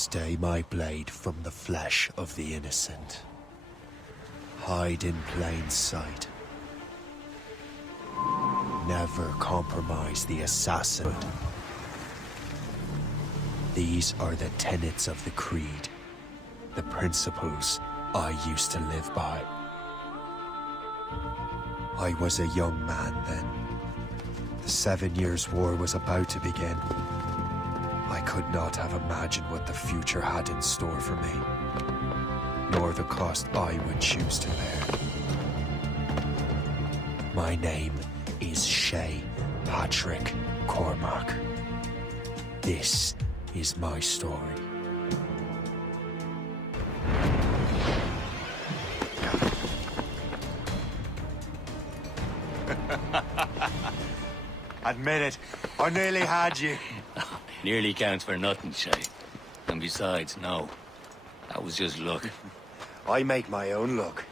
Stay my blade from the flesh of the innocent. Hide in plain sight. Never compromise the assassin. These are the tenets of the Creed, the principles I used to live by. I was a young man then. The 7 Years' War was about to begin. I could not have imagined what the future had in store for me, nor the cost I would choose to bear. My name is Shay Patrick Cormac. This is my story. Admit it, I nearly had you. Nearly counts for nothing, Shay. And besides, no. That was just luck. I make my own luck,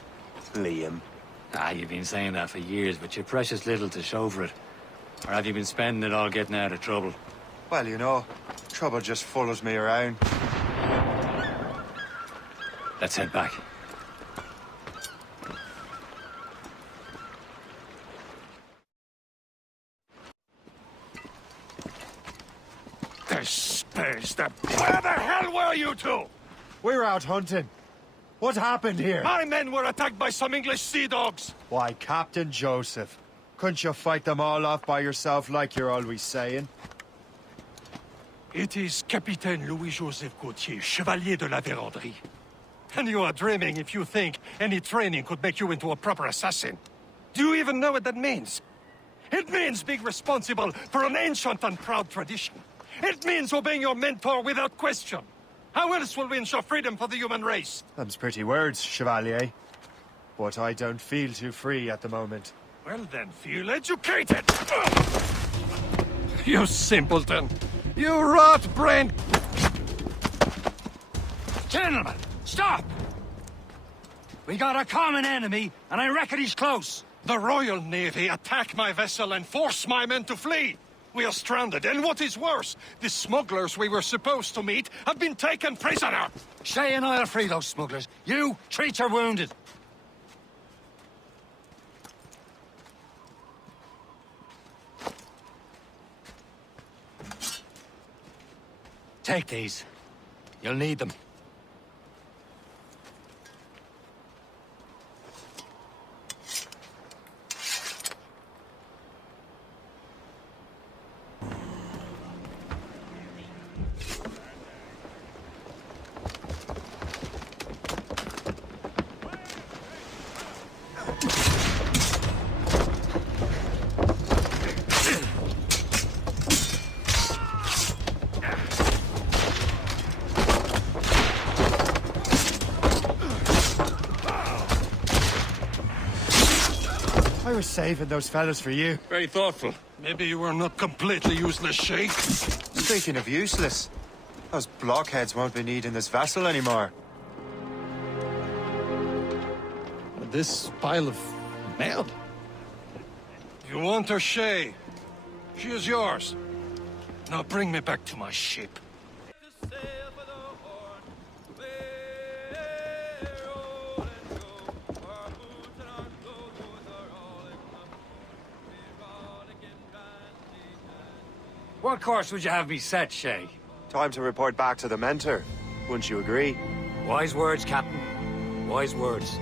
Liam. You've been saying that for years, but you're precious little to show for it. Or have you been spending it all getting out of trouble? Well, you know, trouble just follows me around. Let's head back. Where the hell were you two? We were out hunting. What happened here? My men were attacked by some English sea dogs. Why, Captain Joseph, couldn't you fight them all off by yourself like you're always saying? It is Capitaine Louis-Joseph Gauthier, Chevalier de la Vérendrye. And you are dreaming if you think any training could make you into a proper assassin. Do you even know what that means? It means being responsible for an ancient and proud tradition. It means obeying your mentor without question. How else will we ensure freedom for the human race? Them's pretty words, Chevalier. But I don't feel too free at the moment. Well then, feel educated! You simpleton! You rot-brained... Gentlemen, stop! We got a common enemy, and I reckon he's close. The Royal Navy attack my vessel and force my men to flee. We are stranded, and what is worse, the smugglers we were supposed to meet have been taken prisoner! Shay and I'll free those smugglers. You, treat your wounded. Take these. You'll need them. I was saving those fellas for you. Very thoughtful. Maybe you were not completely useless, Shay. Speaking of useless, those blockheads won't be needing this vessel anymore. This pile of mail? You want her, Shay? She is yours. Now bring me back to my ship. What course would you have me set, Shay? Time to report back to the mentor. Wouldn't you agree? Wise words, Captain. Wise words.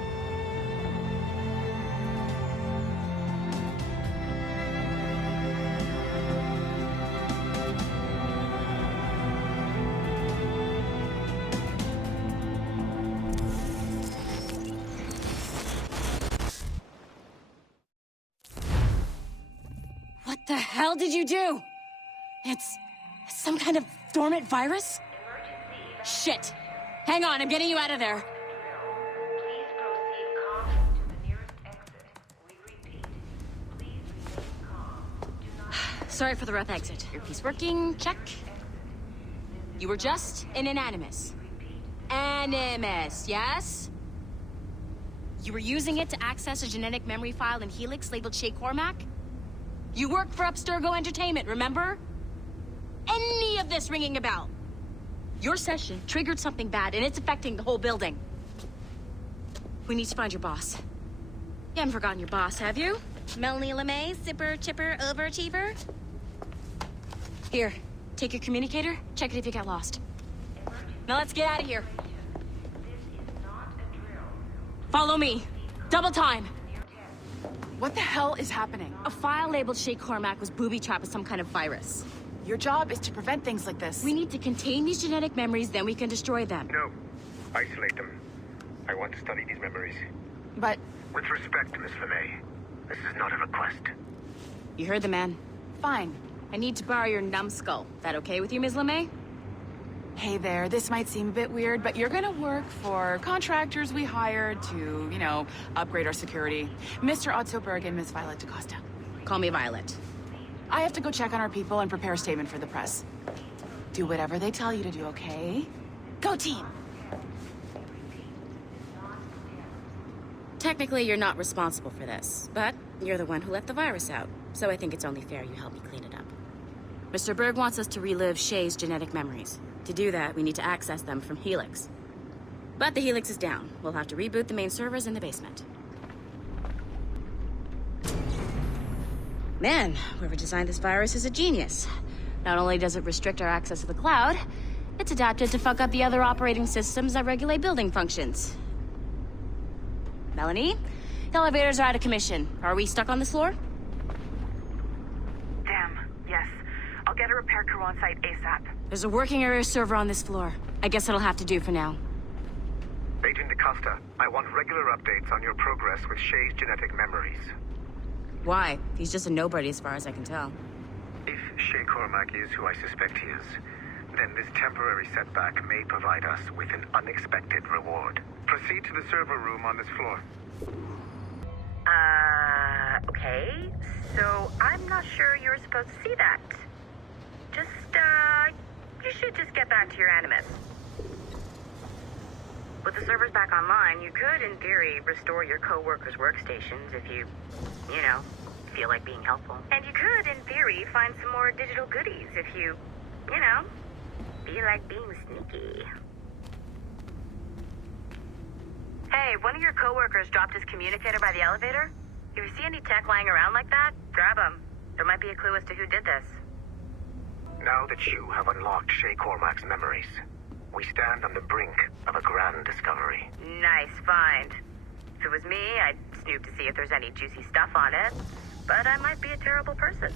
What the hell did you do? It's some kind of dormant virus? Shit! Hang on, I'm getting you out of there. Please proceed calmly to the nearest exit. We repeat, please remain calm. Do not... Sorry for the rough exit. Earpiece working, check. You were just an Animus. Animus, yes? You were using it to access a genetic memory file in Helix labeled Shay Cormac? You worked for Abstergo Entertainment, remember? Any of this ringing a bell? Your session triggered something bad, and it's affecting the whole building. We need to find your boss. You haven't forgotten your boss, have you? Melanie LeMay, zipper, chipper, overachiever? Here, take your communicator, check it if you get lost. Now let's get out of here. Follow me. Double time. What the hell is happening? A file labeled Shay Cormac was booby-trapped with some kind of virus. Your job is to prevent things like this. We need to contain these genetic memories, then we can destroy them. No. Isolate them. I want to study these memories. But With respect, Miss LeMay, this is not a request. You heard the man. fine. I need to borrow your numbskull. That okay with you, Ms. LeMay? Hey there, this might seem a bit weird, but you're gonna work for contractors we hired to, upgrade our security. Mr. Otto Berg and Miss Violet DaCosta. Call me Violet. I have to go check on our people and prepare a statement for the press. Do whatever they tell you to do, okay? Go team! Technically, you're not responsible for this, but you're the one who let the virus out, so I think it's only fair you help me clean it up. Mr. Berg wants us to relive Shay's genetic memories. To do that, we need to access them from Helix. But the Helix is down. We'll have to reboot the main servers in the basement. Man, whoever designed this virus is a genius. Not only does it restrict our access to the cloud, it's adapted to fuck up the other operating systems that regulate building functions. Melanie? The elevators are out of commission. Are we stuck on this floor? Damn, yes. I'll get a repair crew on site ASAP. There's a working area server on this floor. I guess it'll have to do for now. Agent DaCosta, I want regular updates on your progress with Shay's genetic memories. Why? He's just a nobody as far as I can tell. If Shay Cormac is who I suspect he is, then this temporary setback may provide us with an unexpected reward. Proceed to the server room on this floor. Okay. So I'm not sure you're supposed to see that. You should just get back to your Animus. With the servers back online, you could, in theory, restore your co-workers' workstations if you feel like being helpful. And you could, in theory, find some more digital goodies if you feel like being sneaky. Hey, one of your co-workers dropped his communicator by the elevator. If you see any tech lying around like that, grab them. There might be a clue as to who did this. Now that you have unlocked Shay Cormac's memories, we stand on the brink of a grand discovery. Nice find. If it was me, I'd snoop to see if there's any juicy stuff on it. But I might be a terrible person.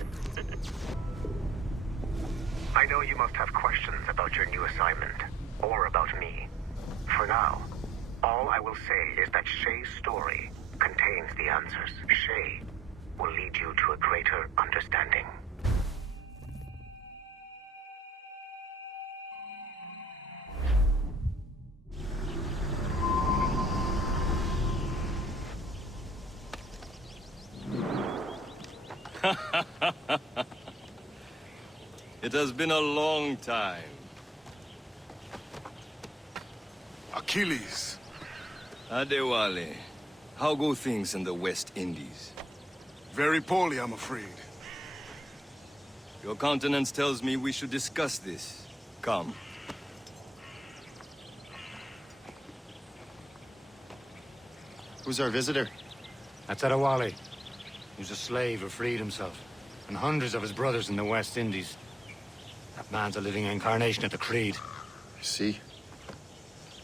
I know you must have questions about your new assignment, or about me. For now, all I will say is that Shay's story contains the answers. Shay will lead you to a greater understanding. It has been a long time. Achilles. Adewale, how go things in the West Indies? Very poorly, I'm afraid. Your countenance tells me we should discuss this. Come. Who's our visitor? That's Adewale. Who's a slave who freed himself. And hundreds of his brothers in the West Indies. That man's a living incarnation of the Creed. I see.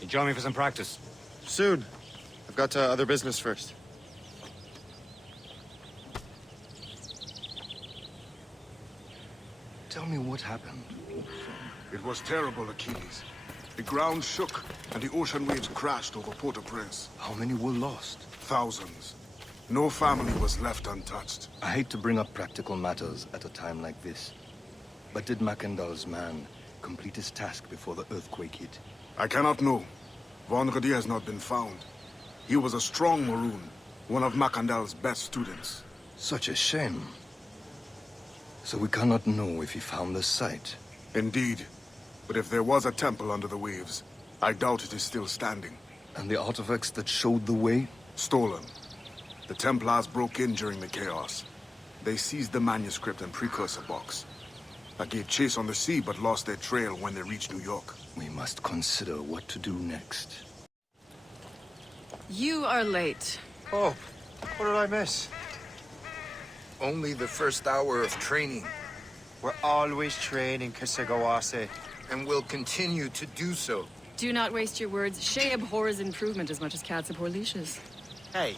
You join me for some practice? Soon. I've got other business first. Tell me what happened. It was terrible, Achilles. The ground shook, and the ocean waves crashed over Port-au-Prince. How many were lost? Thousands. No family was left untouched. I hate to bring up practical matters at a time like this. But did Macandal's man complete his task before the earthquake hit? I cannot know. Vonredi has not been found. He was a strong Maroon, one of Macandal's best students. Such a shame. So we cannot know if he found the site. Indeed. But if there was a temple under the waves, I doubt it is still standing. And the artifacts that showed the way? Stolen. The Templars broke in during the chaos. They seized the manuscript and precursor box. I gave chase on the sea, but lost their trail when they reached New York. We must consider what to do next. You are late. Oh, what did I miss? Only the first hour of training, We're always training, Kisagawase. and will continue to do so. Do not waste your words. Shay abhors improvement as much as cats abhor leashes. Hey,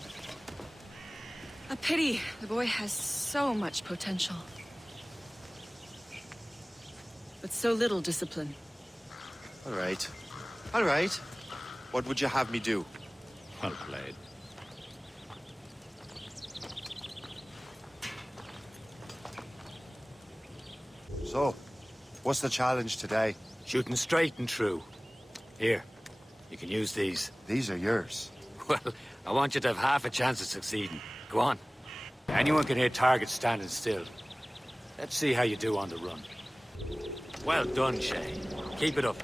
A pity. The boy has so much potential. But so little discipline. all right. All right. What would you have me do? Well played. So, what's the challenge today? Shooting straight and true. Here, you can use these. These are yours. Well, I want you to have half a chance of succeeding. Go on. Anyone can hit targets standing still. Let's see how you do on the run. Well done, Shay. Keep it up.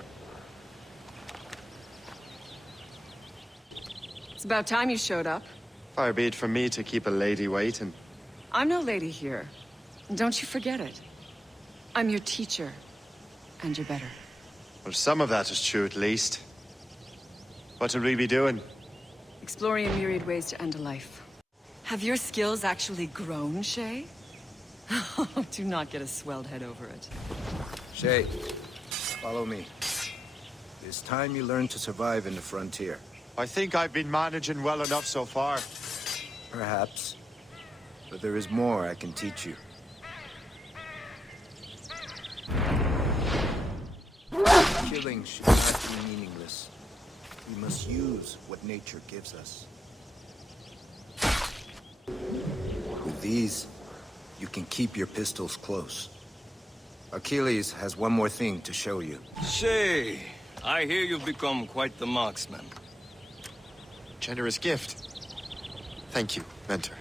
It's about time you showed up. Far be it from me to keep a lady waiting. I'm no lady here. Don't you forget it. I'm your teacher. And you're better. Well, some of that is true at least. What will we be doing? Exploring a myriad ways to end a life. Have your skills actually grown, Shay? Do not get a swelled head over it. Shay, follow me. It's time you learn to survive in the frontier. I think I've been managing well enough so far. Perhaps. But there is more I can teach you. Killing should not be meaningless. We must use what nature gives us. With these, you can keep your pistols close. Achilles has one more thing to show you. Shay, I hear you've become quite the marksman. Generous gift. Thank you, mentor.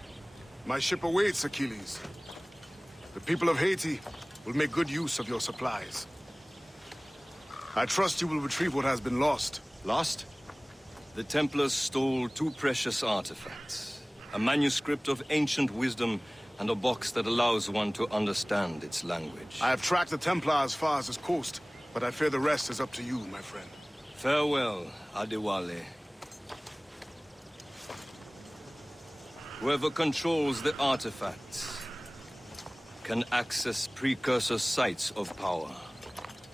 My ship awaits, Achilles. The people of Haiti will make good use of your supplies. I trust you will retrieve what has been lost. Lost? The Templars stole 2 precious artifacts. A manuscript of ancient wisdom and a box that allows one to understand its language. I have tracked the Templar as far as this coast, but I fear the rest is up to you, my friend. Farewell, Adewale. Whoever controls the artifacts can access precursor sites of power.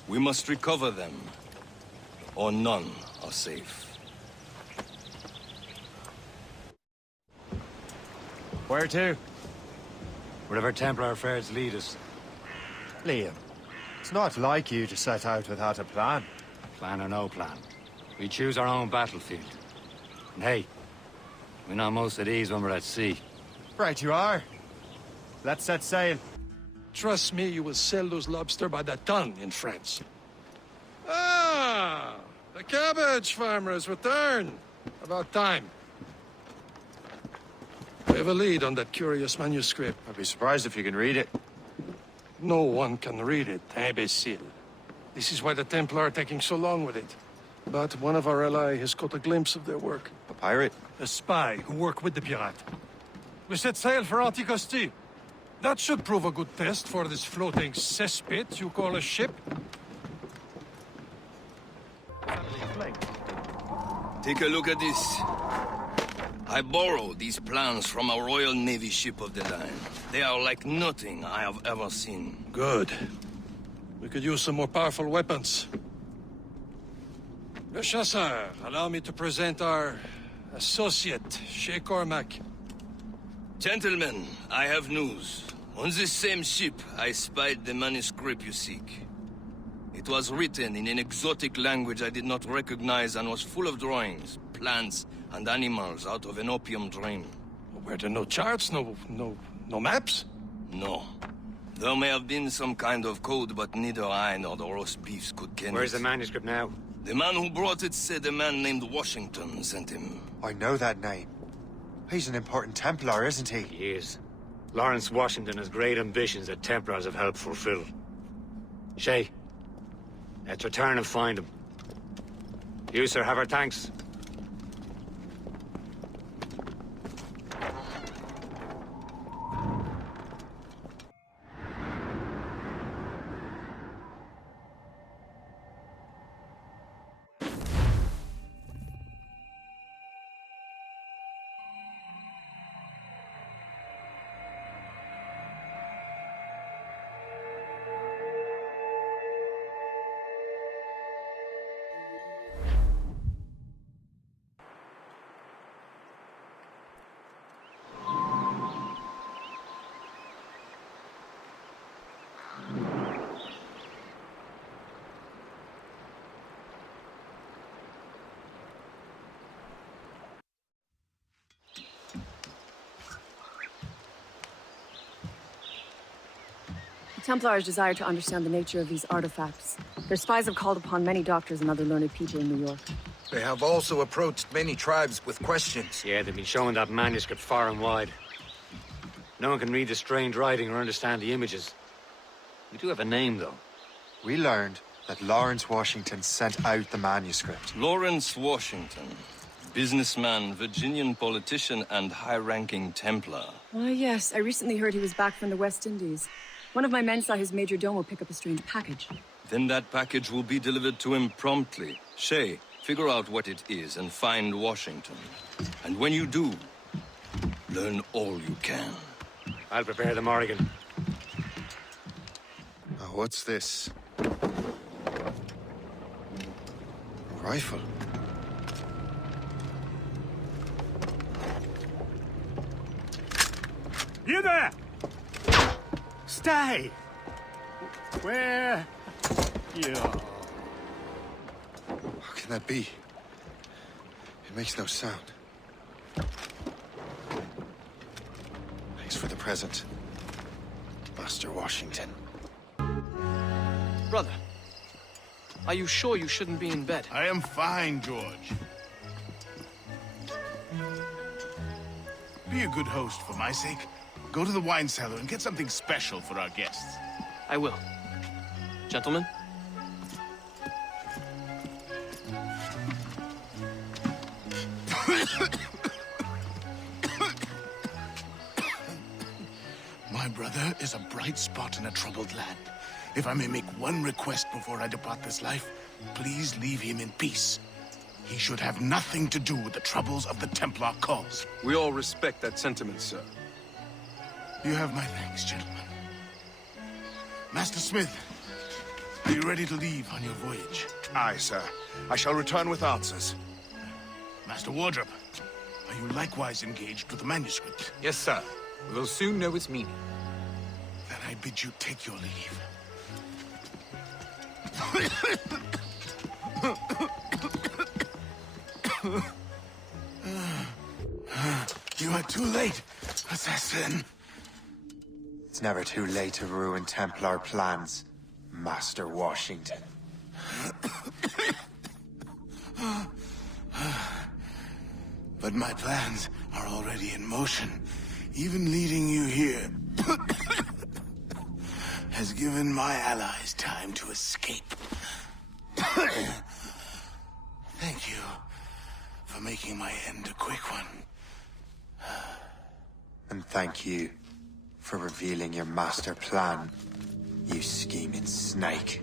We must recover them, or none are safe. Where to? Wherever Templar affairs lead us. Liam, it's not like you to set out without a plan. Plan or no plan. We choose our own battlefield. And hey, we know most at ease when we're at sea. Right you are. Let's set sail. Trust me, you will sell those lobster by the ton in France. Ah! The cabbage farmers return. About time. We have a lead on that curious manuscript. I'd be surprised if you can read it. No one can read it, imbecile. This is why the Templar are taking so long with it. But one of our allies has caught a glimpse of their work. A pirate? A spy who worked with the pirate. We set sail for Anticosti. That should prove a good test for this floating cesspit you call a ship. Take a look at this. I borrowed these plans from a Royal Navy ship of the line. They are like nothing I have ever seen. Good. We could use some more powerful weapons. Le Chasseur, allow me to present our associate, Shay Cormac. Gentlemen, I have news. On this same ship, I spied the manuscript you seek. It was written in an exotic language I did not recognize and was full of drawings, plants, and animals out of an opium dream. Were there no charts, no maps? No. There may have been some kind of code, but neither I nor the roast beefs could ken Where's it. the manuscript now? The man who brought it said a man named Washington sent him. I know that name. He's an important Templar, isn't he? He is. Lawrence Washington has great ambitions that Templars have helped fulfill. Shay, let's return and find him. You, sir, have our thanks. Templars desire to understand the nature of these artifacts. Their spies have called upon many doctors and other learned people in New York. They have also approached many tribes with questions. Yeah, they've been showing that manuscript far and wide. No one can read the strange writing or understand the images. We do have a name, though. We learned that Lawrence Washington sent out the manuscript. Lawrence Washington. Businessman, Virginian politician, and high-ranking Templar. Ah, yes. I recently heard he was back from the West Indies. One of my men saw his major domo pick up a strange package. Then that package will be delivered to him promptly. Shay, figure out what it is and find Washington. And when you do, learn all you can. I'll prepare the Morrigan. Oh, what's this? A rifle. You there! Stay! Where? You. How can that be? It makes no sound. Thanks for the present, Master Washington. Brother, are you sure you shouldn't be in bed? I am fine, George. Be a good host for my sake. Go to the wine cellar and get something special for our guests. I will. Gentlemen? My brother is a bright spot in a troubled land. If I may make one request before I depart this life, please leave him in peace. He should have nothing to do with the troubles of the Templar cause. We all respect that sentiment, sir. You have my thanks, gentlemen. Master Smith, are you ready to leave on your voyage? Aye, sir. I shall return with answers. Master Wardrop, are you likewise engaged with the manuscript? Yes, sir. We will soon know its meaning. Then I bid you take your leave. You are too late, assassin. It's never too late to ruin Templar plans, Master Washington. But my plans are already in motion. Even leading you here has given my allies time to escape. Thank you for making my end a quick one. And thank you for revealing your master plan, you scheming snake.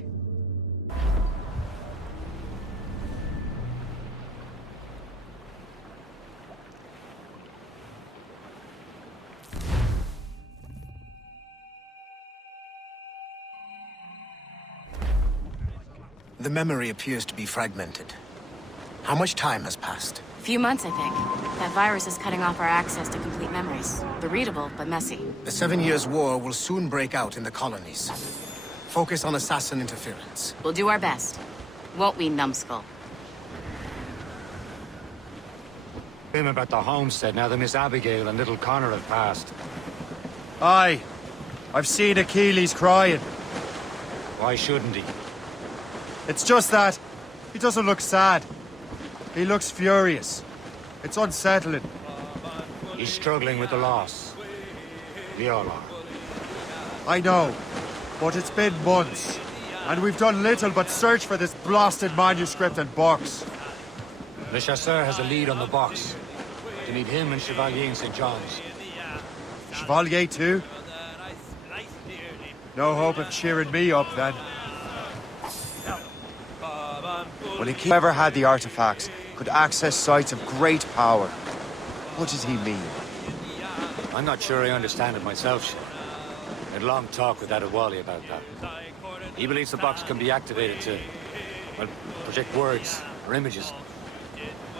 The memory appears to be fragmented. How much time has passed? A few months, I think. That virus is cutting off our access to complete memories. They're readable, but messy. The 7 Years' War will soon break out in the colonies. Focus on assassin interference. We'll do our best. Won't we, numbskull? Him about the homestead now that Miss Abigail and little Connor have passed. Aye. I've seen Achilles crying. Why shouldn't he? It's just that he doesn't look sad. He looks furious. It's unsettling. He's struggling with the loss. We all are. I know, but it's been months, and we've done little but search for this blasted manuscript and box. Le Chasseur has a lead on the box. You need him and Chevalier in St. John's. Chevalier too? No hope of cheering me up then. When whoever had the artifacts could access sites of great power. What does he mean? I'm not sure I understand it myself, Shay. I had a long talk with Adewale about that. He believes the box can be activated to, well, project words or images.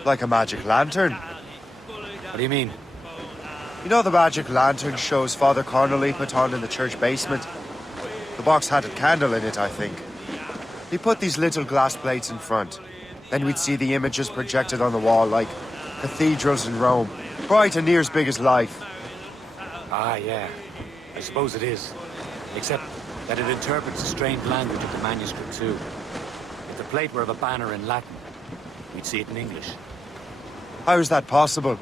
Like a magic lantern? What do you mean? You know the magic lantern shows Father Connolly put on in the church basement? The box had a candle in it, I think. He put these little glass plates in front. Then we'd see the images projected on the wall like cathedrals in Rome. Bright and near as big as life. Ah, yeah. I suppose it is. Except that it interprets the strange language of the manuscript too. If the plate were of a banner in Latin, we'd see it in English. How is that possible?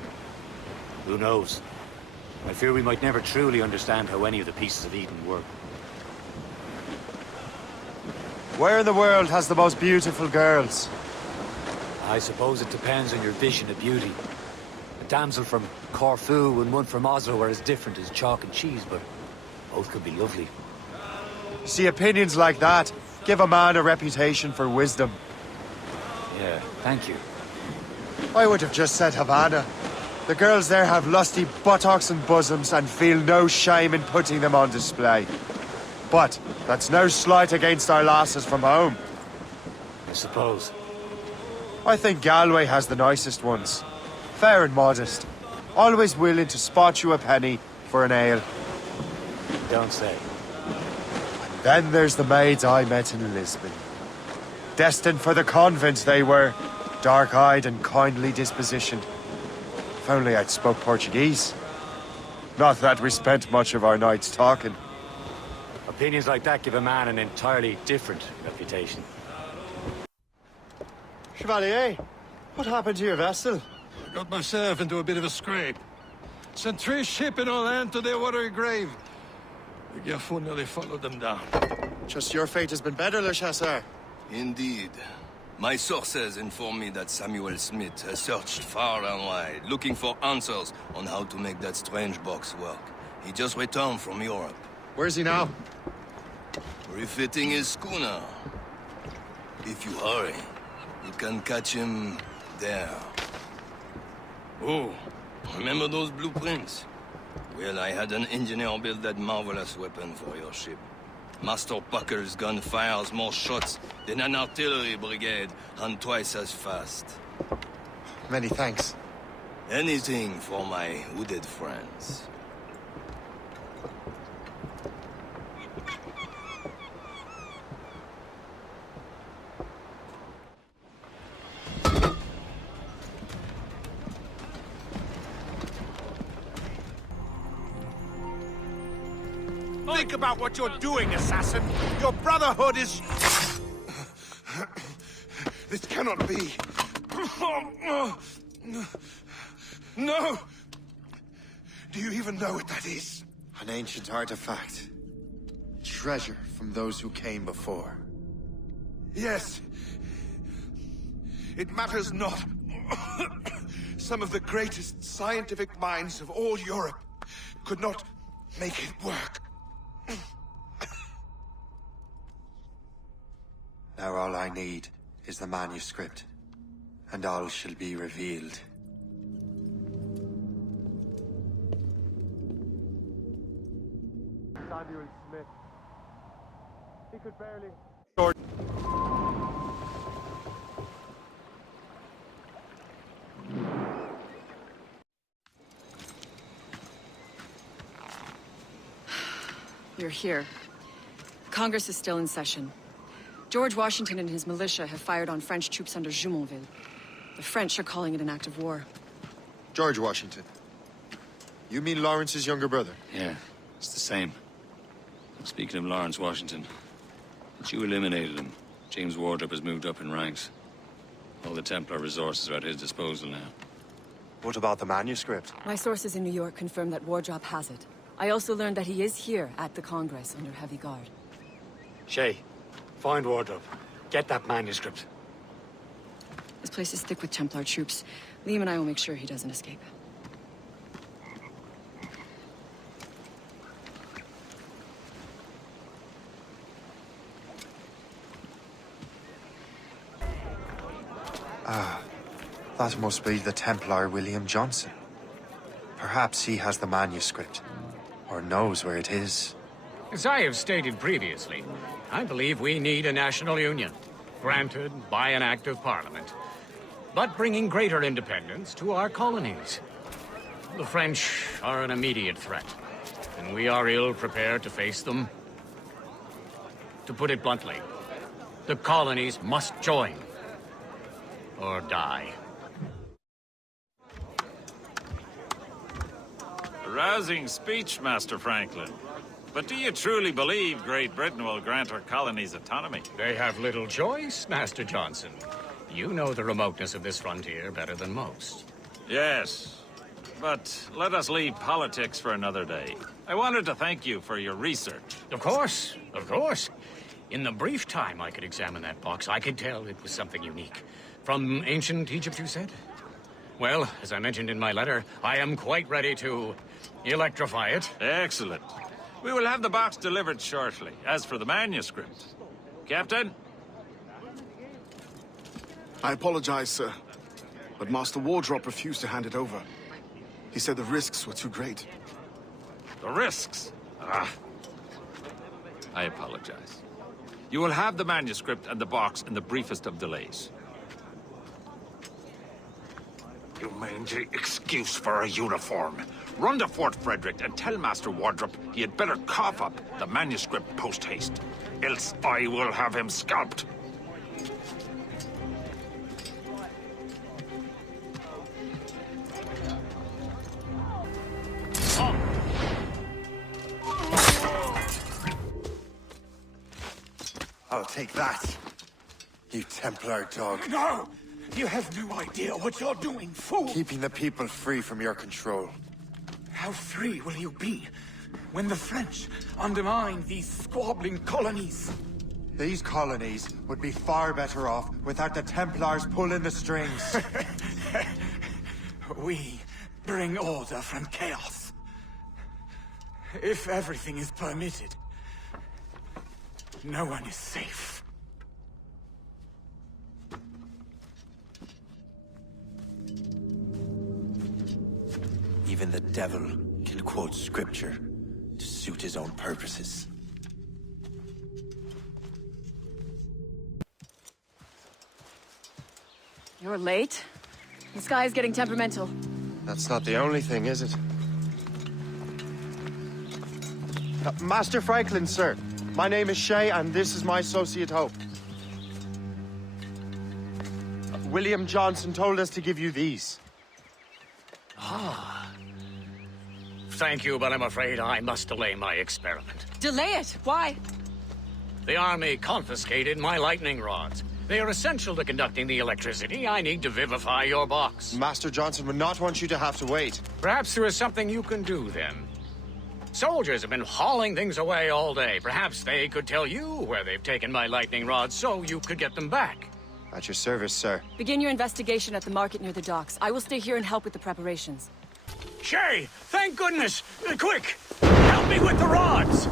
Who knows? I fear we might never truly understand how any of the pieces of Eden work. Where in the world has the most beautiful girls? I suppose it depends on your vision of beauty. A damsel from Corfu and one from Oslo are as different as chalk and cheese, but both could be lovely. See, opinions like that give a man a reputation for wisdom. Yeah, thank you. I would have just said Havana. The girls there have lusty buttocks and bosoms and feel no shame in putting them on display. But that's no slight against our lasses from home. I suppose. I think Galway has the nicest ones. Fair and modest. Always willing to spot you a penny for an ale. Don't say. And then there's the maids I met in Lisbon. Destined for the convent they were. Dark-eyed and kindly dispositioned. If only I'd spoke Portuguese. Not that we spent much of our nights talking. Opinions like that give a man an entirely different reputation. Chevalier, what happened to your vessel? I got myself into a bit of a scrape. Sent 3 ships in our land to their watery grave. The Gerfaut nearly followed them down. Just your fate has been better, Le Chasseur. Indeed. My sources inform me that Samuel Smith has searched far and wide, looking for answers on how to make that strange box work. He just returned from Europe. Where's he now? Refitting his schooner. If you hurry, you can catch him there. Oh, remember those blueprints? Well, I had an engineer build that marvelous weapon for your ship. Master Pucker's gun fires more shots than an artillery brigade, and twice as fast. Many thanks. Anything for my wounded friends. Think about what you're doing, assassin! Your brotherhood is... This cannot be. No! Do you even know what that is? An ancient artifact. Treasure from those who came before. Yes. It matters not. Some of the greatest scientific minds of all Europe could not make it work. Now all I need is the manuscript, and all shall be revealed. Samuel Smith. He could barely... You're here. Congress is still in session. George Washington and his militia have fired on French troops under Jumonville. The French are calling it an act of war. George Washington. You mean Lawrence's younger brother? Yeah, it's the same. Speaking of Lawrence Washington, since you eliminated him, James Wardrop has moved up in ranks. All the Templar resources are at his disposal now. What about the manuscript? My sources in New York confirm that Wardrop has it. I also learned that he is here at the Congress under heavy guard. Shay, find Wardrop. Get that manuscript. This place is thick with Templar troops. Liam and I will make sure he doesn't escape. Ah, that must be the Templar William Johnson. Perhaps he has the manuscript, or knows where it is. As I have stated previously, I believe we need a national union, granted by an act of parliament, but bringing greater independence to our colonies. The French are an immediate threat, and we are ill prepared to face them. To put it bluntly, the colonies must join, or die. Rousing speech, Master Franklin. But do you truly believe Great Britain will grant her colonies autonomy? They have little choice, Master Johnson. You know the remoteness of this frontier better than most. Yes. But let us leave politics for another day. I wanted to thank you for your research. Of course, of course. In the brief time I could examine that box, I could tell it was something unique. From ancient Egypt, you said? Well, as I mentioned in my letter, I am quite ready to electrify it. Excellent. We will have the box delivered shortly. As for the manuscript... Captain? I apologize, sir. But Master Wardrop refused to hand it over. He said the risks were too great. The risks? Ah. I apologize. You will have the manuscript and the box in the briefest of delays. You mangy excuse for a uniform. Run to Fort Frederick and tell Master Wardrop he had better cough up the manuscript post-haste. Else I will have him scalped. I'll take that, you Templar dog. No! You have no idea what you're doing, fool! Keeping the people free from your control. How free will you be when the French undermine these squabbling colonies? These colonies would be far better off without the Templars pulling the strings. We bring order from chaos. If everything is permitted, no one is safe. Even the devil can quote scripture to suit his own purposes. You're late. This guy is getting temperamental. That's not the only thing, is it? Master Franklin, sir. My name is Shay, and this is my associate Hope. William Johnson told us to give you these. Ah. Thank you, but I'm afraid I must delay my experiment. Delay it? Why? The army confiscated my lightning rods. They are essential to conducting the electricity I need to vivify your box. Master Johnson would not want you to have to wait. Perhaps there is something you can do, then. Soldiers have been hauling things away all day. Perhaps they could tell you where they've taken my lightning rods so you could get them back. At your service, sir. Begin your investigation at the market near the docks. I will stay here and help with the preparations. Shay! Thank goodness! Quick! Help me with the rods!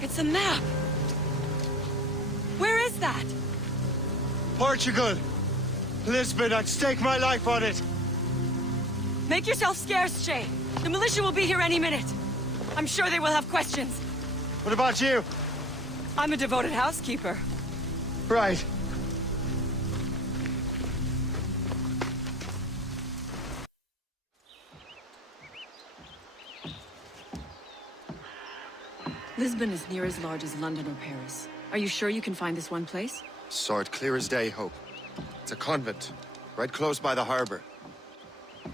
It's a map! Where is that? Portugal! Lisbon, I'd stake my life on it! Make yourself scarce, Shay. The militia will be here any minute. I'm sure they will have questions. What about you? I'm a devoted housekeeper. Right. Lisbon is near as large as London or Paris. Are you sure you can find this one place? Saw it clear as day, Hope. It's a convent, right close by the harbor.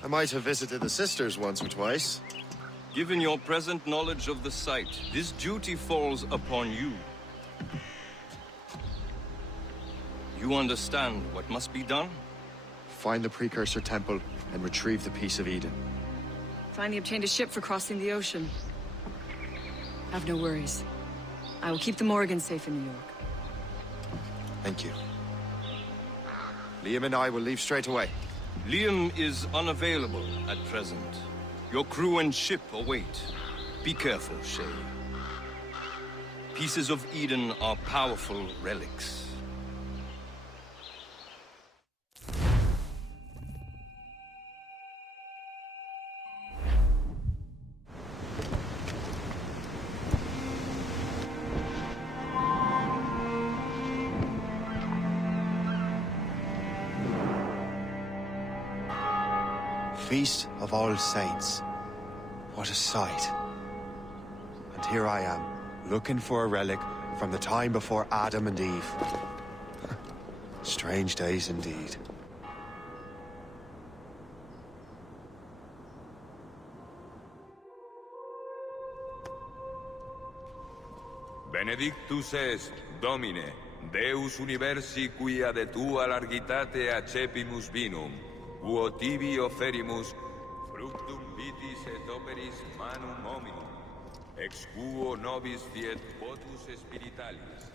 I might have visited the sisters once or twice. Given your present knowledge of the site, this duty falls upon you. You understand what must be done? Find the Precursor Temple and retrieve the Piece of Eden. Finally obtained a ship for crossing the ocean. Have no worries. I will keep the Morgans safe in New York. Thank you. Liam and I will leave straight away. Liam is unavailable at present. Your crew and ship await. Be careful, Shay. Pieces of Eden are powerful relics. Feast of All Saints. What a sight. And here I am, looking for a relic from the time before Adam and Eve. Strange days indeed. Benedictus est, Domine, Deus universi quia de tua largitate accepimus vinum, quo tibi offerimus, fructum vitis et operis manum hominum, ex quo nobis fiet votus spiritualis.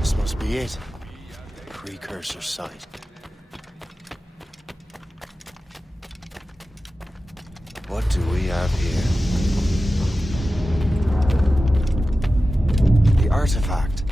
This must be it. Precursor site. What do we have here? The artifact.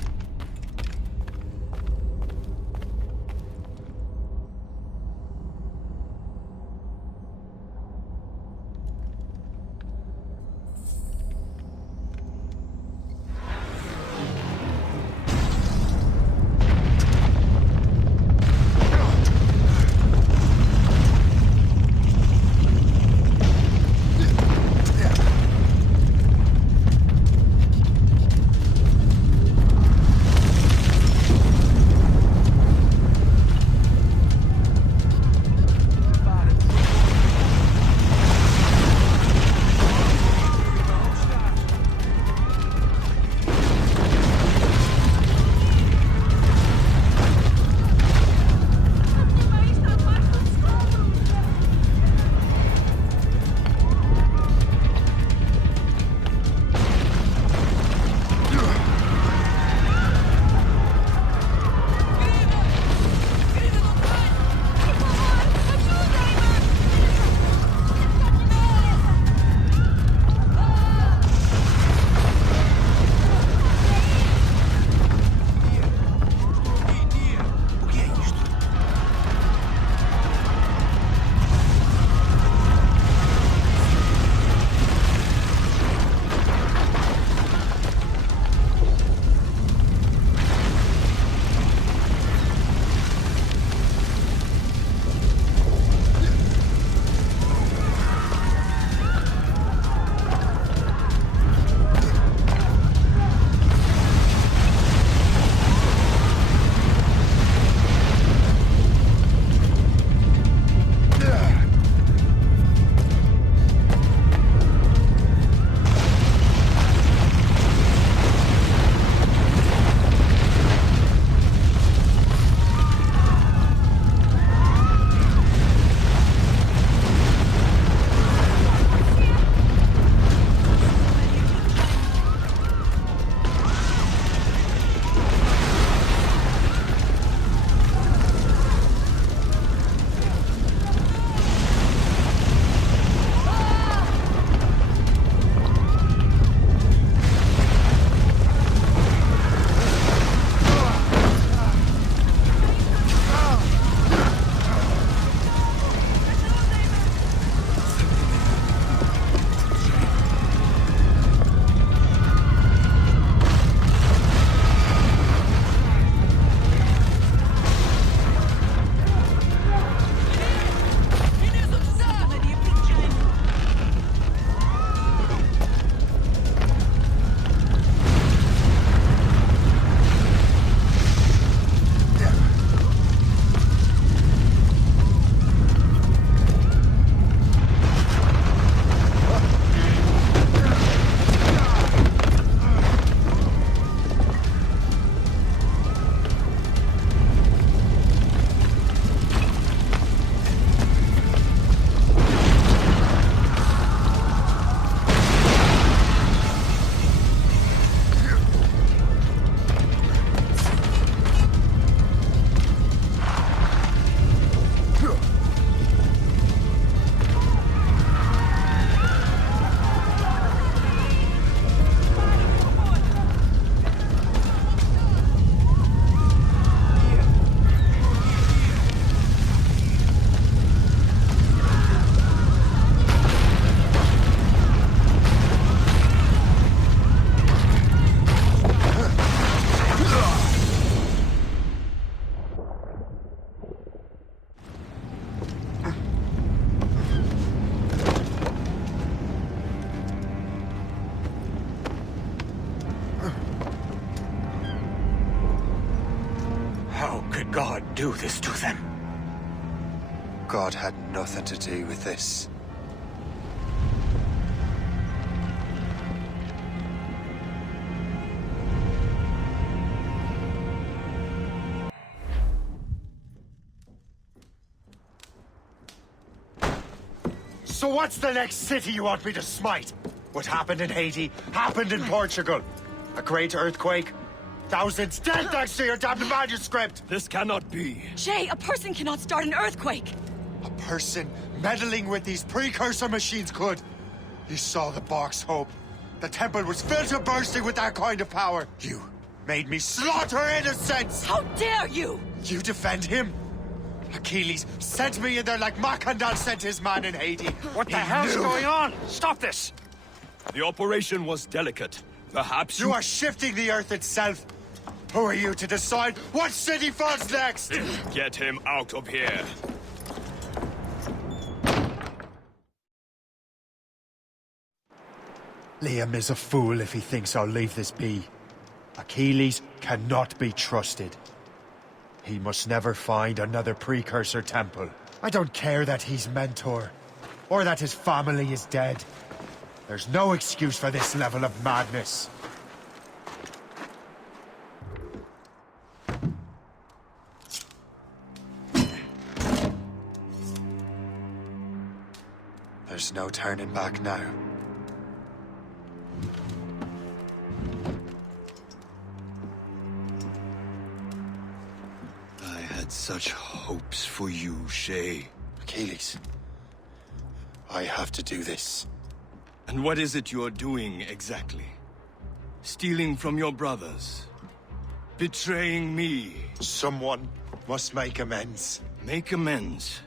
Could God do this to them? God had nothing to do with this. So what's the next city you want me to smite? What happened in Haiti happened in Portugal. A great earthquake. Thousands dead thanks to your damned manuscript! This cannot be. Shay, a person cannot start an earthquake! A person meddling with these precursor machines could. You saw the Box Hope. The temple was filled to bursting with that kind of power. You made me slaughter innocents! How dare you! You defend him? Achilles sent me in there like Macandal sent his man in Haiti. What the hell's going on? Stop this! The operation was delicate. Perhaps you are shifting the earth itself. Who are you to decide what city falls next? Get him out of here. Liam is a fool if he thinks I'll leave this be. Achilles cannot be trusted. He must never find another precursor temple. I don't care that he's mentor, or that his family is dead. There's no excuse for this level of madness. There's no turning back now. I had such hopes for you, Shay. Achilles, I have to do this. And what is it you're doing, exactly? Stealing from your brothers? Betraying me? Someone must make amends. Make amends?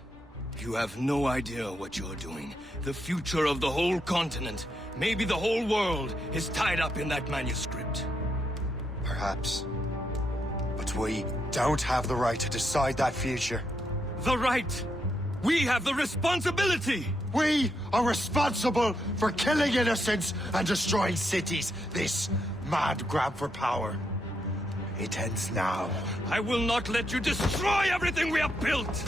You have no idea what you're doing. The future of the whole continent, maybe the whole world, is tied up in that manuscript. Perhaps. But we don't have the right to decide that future. The right! We have the responsibility! We are responsible for killing innocents and destroying cities. This mad grab for power. It ends now. I will not let you destroy everything we have built!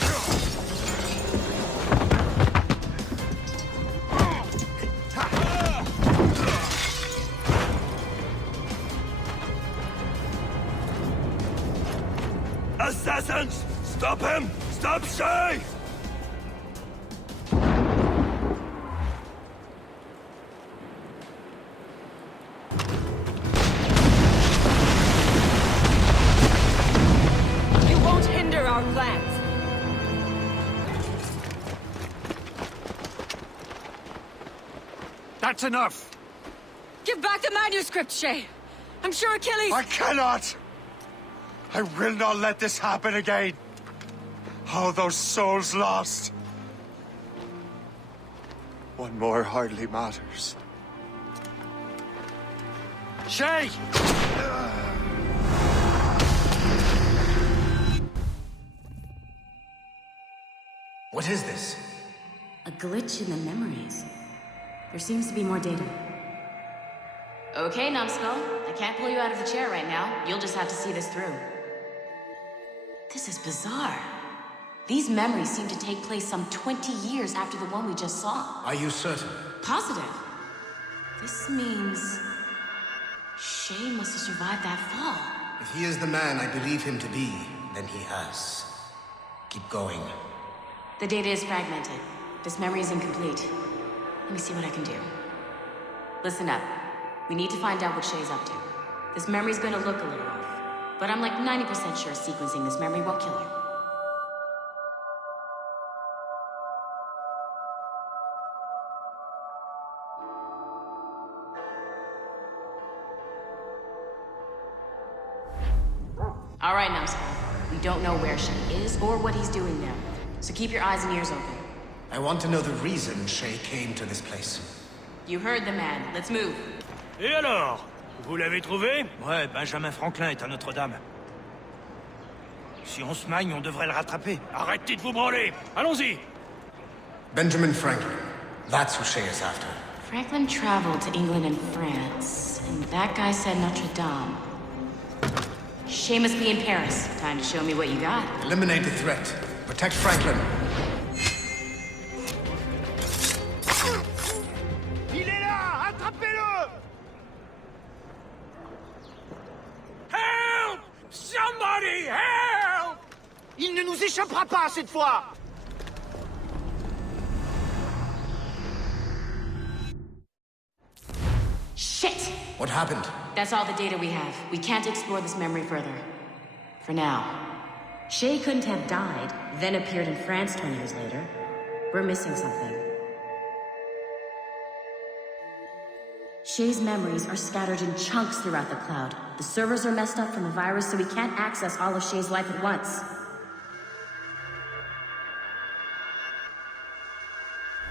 Assassins! Stop him! Stop Shay! You won't hinder our plans. That's enough! Give back the manuscript, Shay! I'm sure Achilles— I cannot! I will not let this happen again! All those souls lost! One more hardly matters. Shay! What is this? A glitch in the memories. There seems to be more data. Okay, Numbskull. I can't pull you out of the chair right now. You'll just have to see this through. This is bizarre. These memories seem to take place some 20 years after the one we just saw. Are you certain? Positive. This means... Shay must have survived that fall. If he is the man I believe him to be, then he has. Keep going. The data is fragmented. This memory is incomplete. Let me see what I can do. Listen up. We need to find out what Shay's up to. This memory's gonna look a little off, but I'm like 90% sure sequencing this memory won't kill you. All right, Numbskull. We don't know where Shay is or what he's doing there, so keep your eyes and ears open. I want to know the reason Shay came to this place. You heard the man. Let's move. Et alors? Vous l'avez trouvé? Ouais, Benjamin Franklin est à Notre-Dame. Si on se magne, on devrait le rattraper. Arrêtez de vous branler! Allons-y! Benjamin Franklin. That's who Shay is after. Franklin traveled to England and France, and that guy said Notre Dame. Shay must be in Paris. Time to show me what you got. Eliminate the threat. Protect Franklin. Il est là! Attrapez-le! Help! Somebody help! Il ne nous échappera pas cette fois! Shit! What happened? That's all the data we have. We can't explore this memory further. For now. Shay couldn't have died, then appeared in France 20 years later. We're missing something. Shay's memories are scattered in chunks throughout the cloud. The servers are messed up from the virus, so we can't access all of Shay's life at once.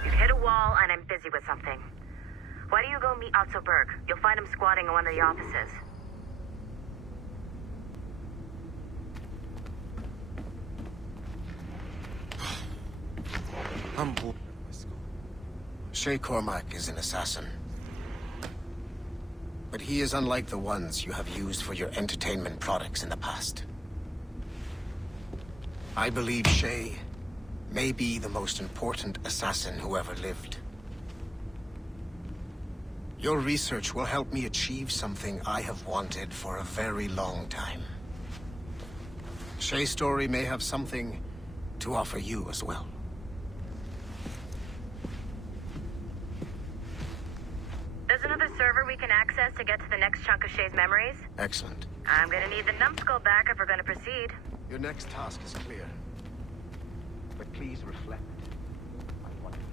You've hit a wall, and I'm busy with something. Why don't you go meet Otto Berg? You'll find him squatting in one of the offices. Shay Cormac is an assassin. But he is unlike the ones you have used for your entertainment products in the past. I believe Shay may be the most important assassin who ever lived. Your research will help me achieve something I have wanted for a very long time. Shay's story may have something to offer you as well. There's another server we can access to get to the next chunk of Shay's memories. Excellent. I'm gonna need the numbskull back if we're gonna proceed. Your next task is clear. But please reflect on what we have.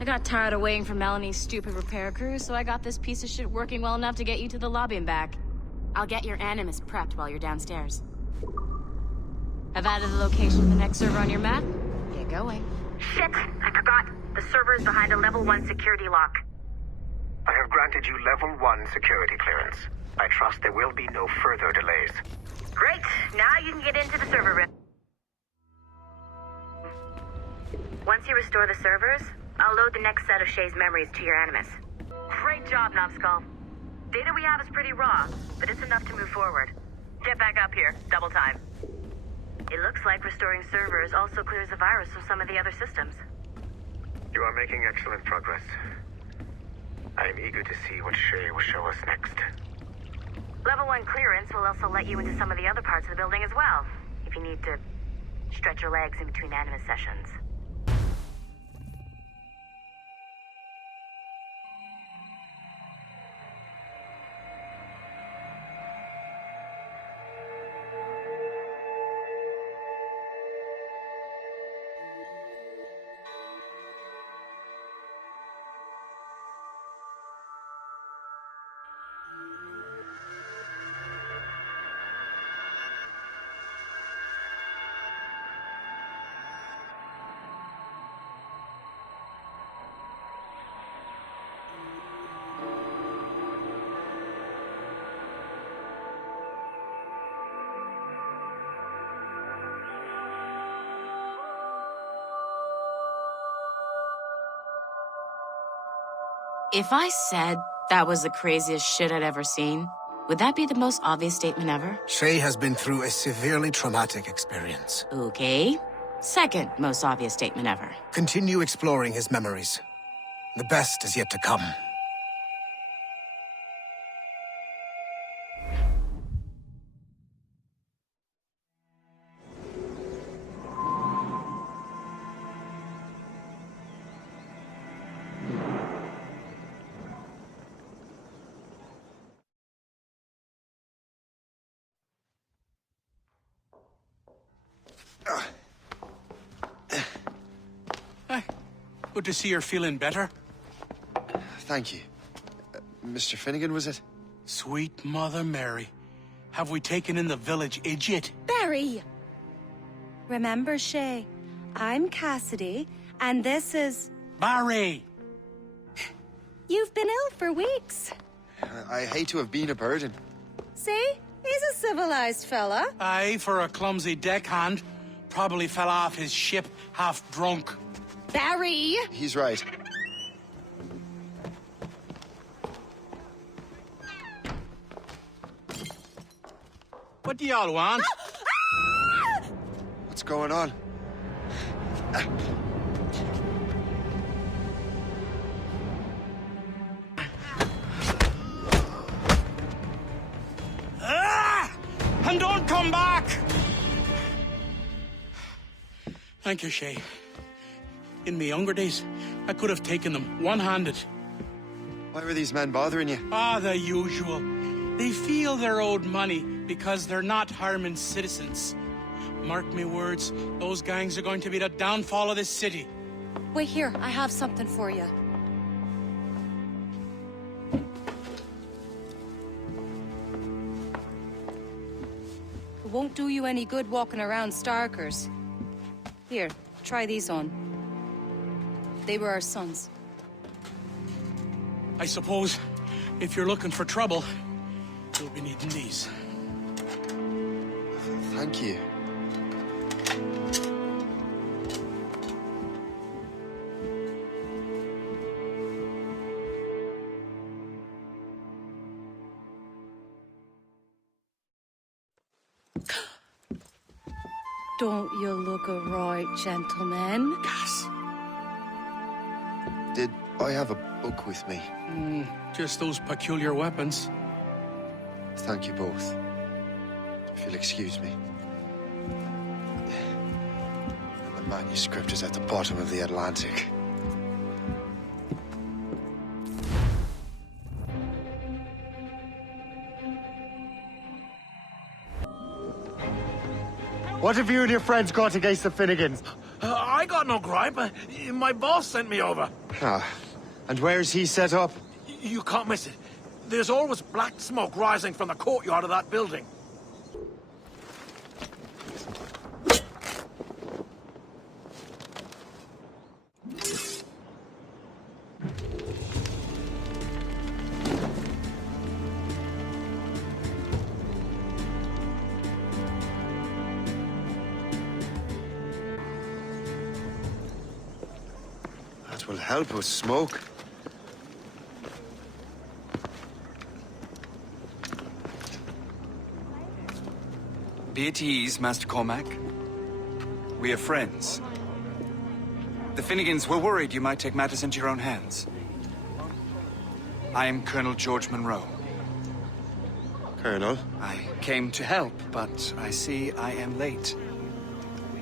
I got tired of waiting for Melanie's stupid repair crew, so I got this piece of shit working well enough to get you to the lobby and back. I'll get your Animus prepped while you're downstairs. I've added the location of the next server on your map. Get going. Shit! I forgot. The server is behind a level 1 security lock. I have granted you level 1 security clearance. I trust there will be no further delays. Great! Now you can get into the server room. Once you restore the servers, I'll load the next set of Shay's memories to your Animus. Great job, Numbskull. Data we have is pretty raw, but it's enough to move forward. Get back up here. Double time. It looks like restoring servers also clears the virus from some of the other systems. You are making excellent progress. I am eager to see what Shay will show us next. Level 1 clearance will also let you into some of the other parts of the building as well, if you need to stretch your legs in between Animus sessions. If I said that was the craziest shit I'd ever seen, would that be the most obvious statement ever? Shay has been through a severely traumatic experience. Okay. Second most obvious statement ever. Continue exploring his memories. The best is yet to come. Good to see you're feeling better. Thank you. Mr. Finnegan, was it? Sweet Mother Mary. Have we taken in the village idiot? Barry! Remember, Shay, I'm Cassidy, and this is... Barry! You've been ill for weeks. I hate to have been a burden. See? He's a civilized fella. Aye, for a clumsy deckhand. probably fell off his ship half drunk. Barry! He's right. What do y'all want? What's going on? And don't come back! Thank you, Shay. In my younger days, I could have taken them one-handed. Why were these men bothering you? Ah, the usual. They feel they're owed money because they're not harming citizens. Mark me words, those gangs are going to be the downfall of this city. Wait here, I have something for you. It won't do you any good walking around Starkers. Here, try these on. They were our sons. I suppose, if you're looking for trouble, you'll be needing these. Thank you. Don't you look a right gentleman? Gas. Did I have a book with me? Just those peculiar weapons. Thank you both. If you'll excuse me. The manuscript is at the bottom of the Atlantic. What have you and your friends got against the Finnegans? I got no gripe. My boss sent me over. Ah, and where's he set up? You can't miss it. There's always black smoke rising from the courtyard of that building. That will help with smoke. Be at ease, Master Cormac. We are friends. The Finnegans were worried you might take matters into your own hands. I am Colonel George Monroe. Colonel? I came to help, but I see I am late.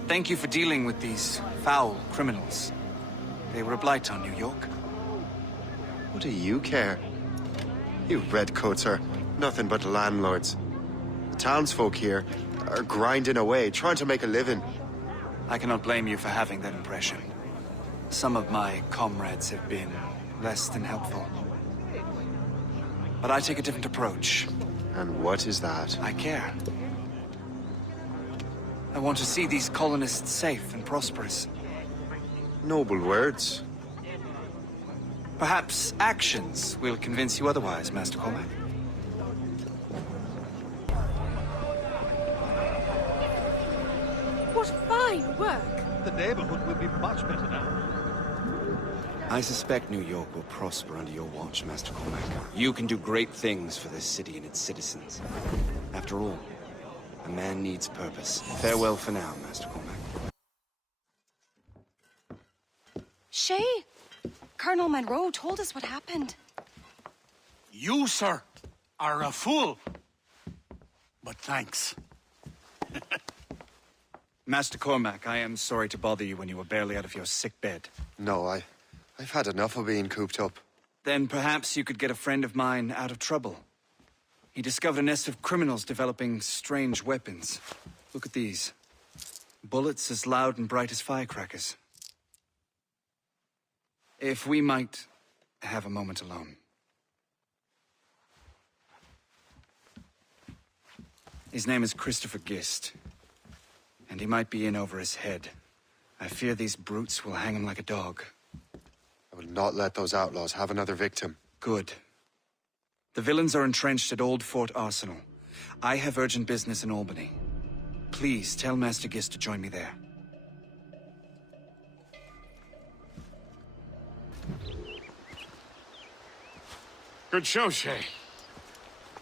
Thank you for dealing with these foul criminals. They were a blight on New York. What do you care? You redcoats are nothing but landlords. The townsfolk here are grinding away, trying to make a living. I cannot blame you for having that impression. Some of my comrades have been less than helpful. But I take a different approach. And what is that? I care. I want to see these colonists safe and prosperous. Noble words. Perhaps actions will convince you otherwise, Master Cormac. What fine work! The neighborhood will be much better now. I suspect New York will prosper under your watch, Master Cormac. You can do great things for this city and its citizens. After all, a man needs purpose. Farewell for now, Master Cormac. Shay, Colonel Monroe told us what happened. You, sir, are a fool. But thanks. Master Cormac, I am sorry to bother you when you were barely out of your sick bed. No, I've had enough of being cooped up. Then perhaps you could get a friend of mine out of trouble. He discovered a nest of criminals developing strange weapons. Look at these. Bullets as loud and bright as firecrackers. If we might have a moment alone. His name is Christopher Gist. And he might be in over his head. I fear these brutes will hang him like a dog. I will not let those outlaws have another victim. Good. The villains are entrenched at Old Fort Arsenal. I have urgent business in Albany. Please tell Master Gist to join me there. Good show, Shay.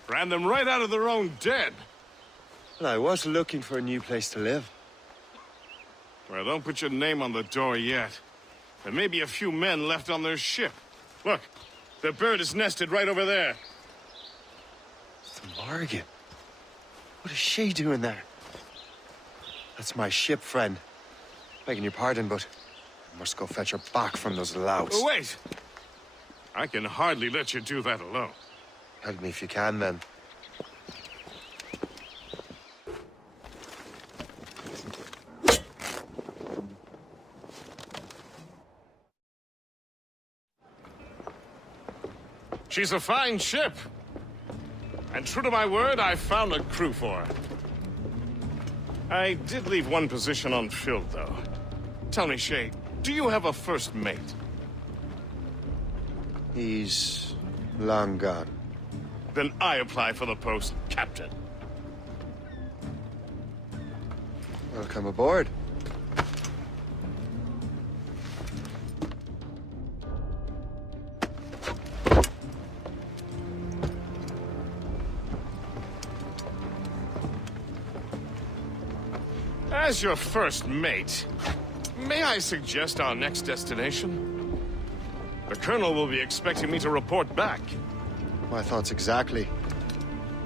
Ran them right out of their own den. Well, I was looking for a new place to live. Well, don't put your name on the door yet. There may be a few men left on their ship. Look, the bird is nested right over there. It's the Morrigan. What is she doing there? That's my ship, friend. Begging your pardon, but I must go fetch her back from those louts. Oh, wait! I can hardly let you do that alone. Help me if you can, then. She's a fine ship. And true to my word, I found a crew for her. I did leave one position unfilled, though. Tell me, Shay, do you have a first mate? He's long gone. Then I apply for the post, Captain. Welcome aboard. As your first mate, may I suggest our next destination? The Colonel will be expecting me to report back. My thoughts exactly.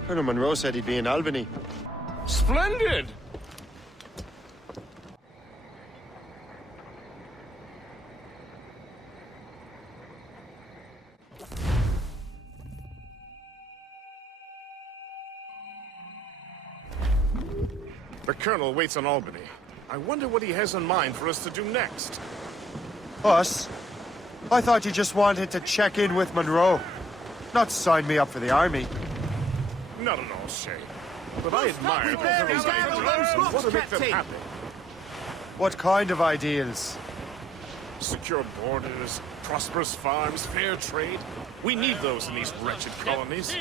Colonel Monroe said he'd be in Albany. Splendid! The Colonel waits in Albany. I wonder what he has in mind for us to do next. Us? I thought you just wanted to check in with Monroe. Not sign me up for the army. Not at all, Shay. But I admire the Colonel's ideals and want to make them happy. What kind of ideals? Secure borders, prosperous farms, fair trade. We need those in these wretched colonies.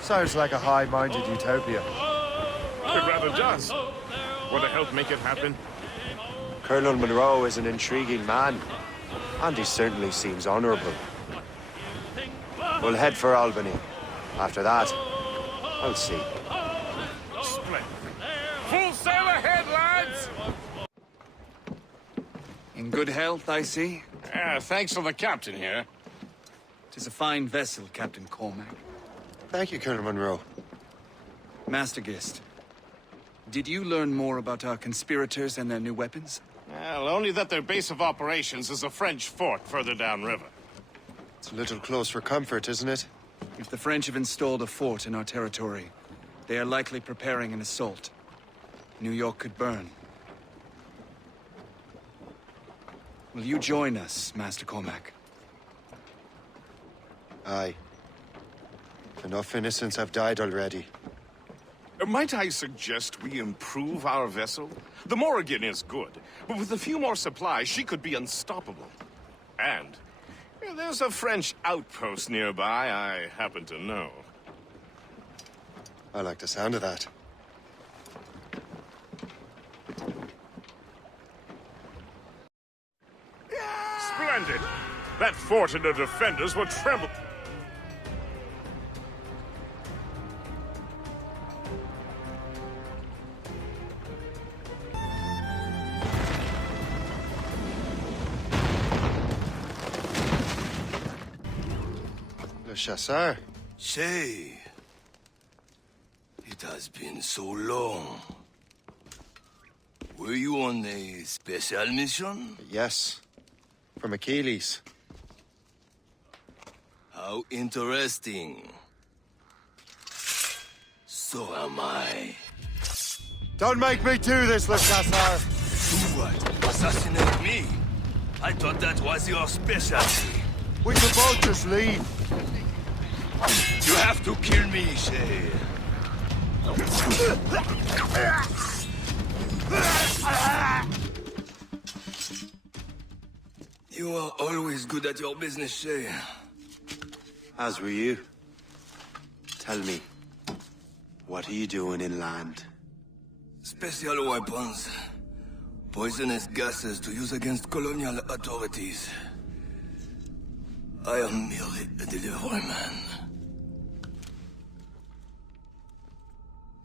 Sounds like a high-minded utopia. It rather does. Want to help make it happen? Colonel Monroe is an intriguing man, and he certainly seems honorable. We'll head for Albany. After that, I'll see. Splendid. Full sail ahead, lads! In good health, I see. Thanks for the captain here. 'Tis a fine vessel, Captain Cormac. Thank you, Colonel Monroe. Master Gist, did you learn more about our conspirators and their new weapons? Well, only that their base of operations is a French fort further downriver. It's a little close for comfort, isn't it? If the French have installed a fort in our territory, they are likely preparing an assault. New York could burn. Will you join us, Master Cormac? Aye. Enough innocents have died already. Might I suggest we improve our vessel? The Morrigan is good, but with a few more supplies, she could be unstoppable. And there's a French outpost nearby I happen to know. I like the sound of that. Splendid! That fort and the defenders will tremble. Le Chasseur. Shay, it has been so long. Were you on a special mission? Yes. From Achilles. How interesting. So am I. Don't make me do this, Le Chasseur! Do what? Assassinate me? I thought that was your specialty. We could both just leave. You have to kill me, Shay. You are always good at your business, Shay. As were you. Tell me, what are you doing inland? Special weapons. Poisonous gases to use against colonial authorities. I am merely a delivery man.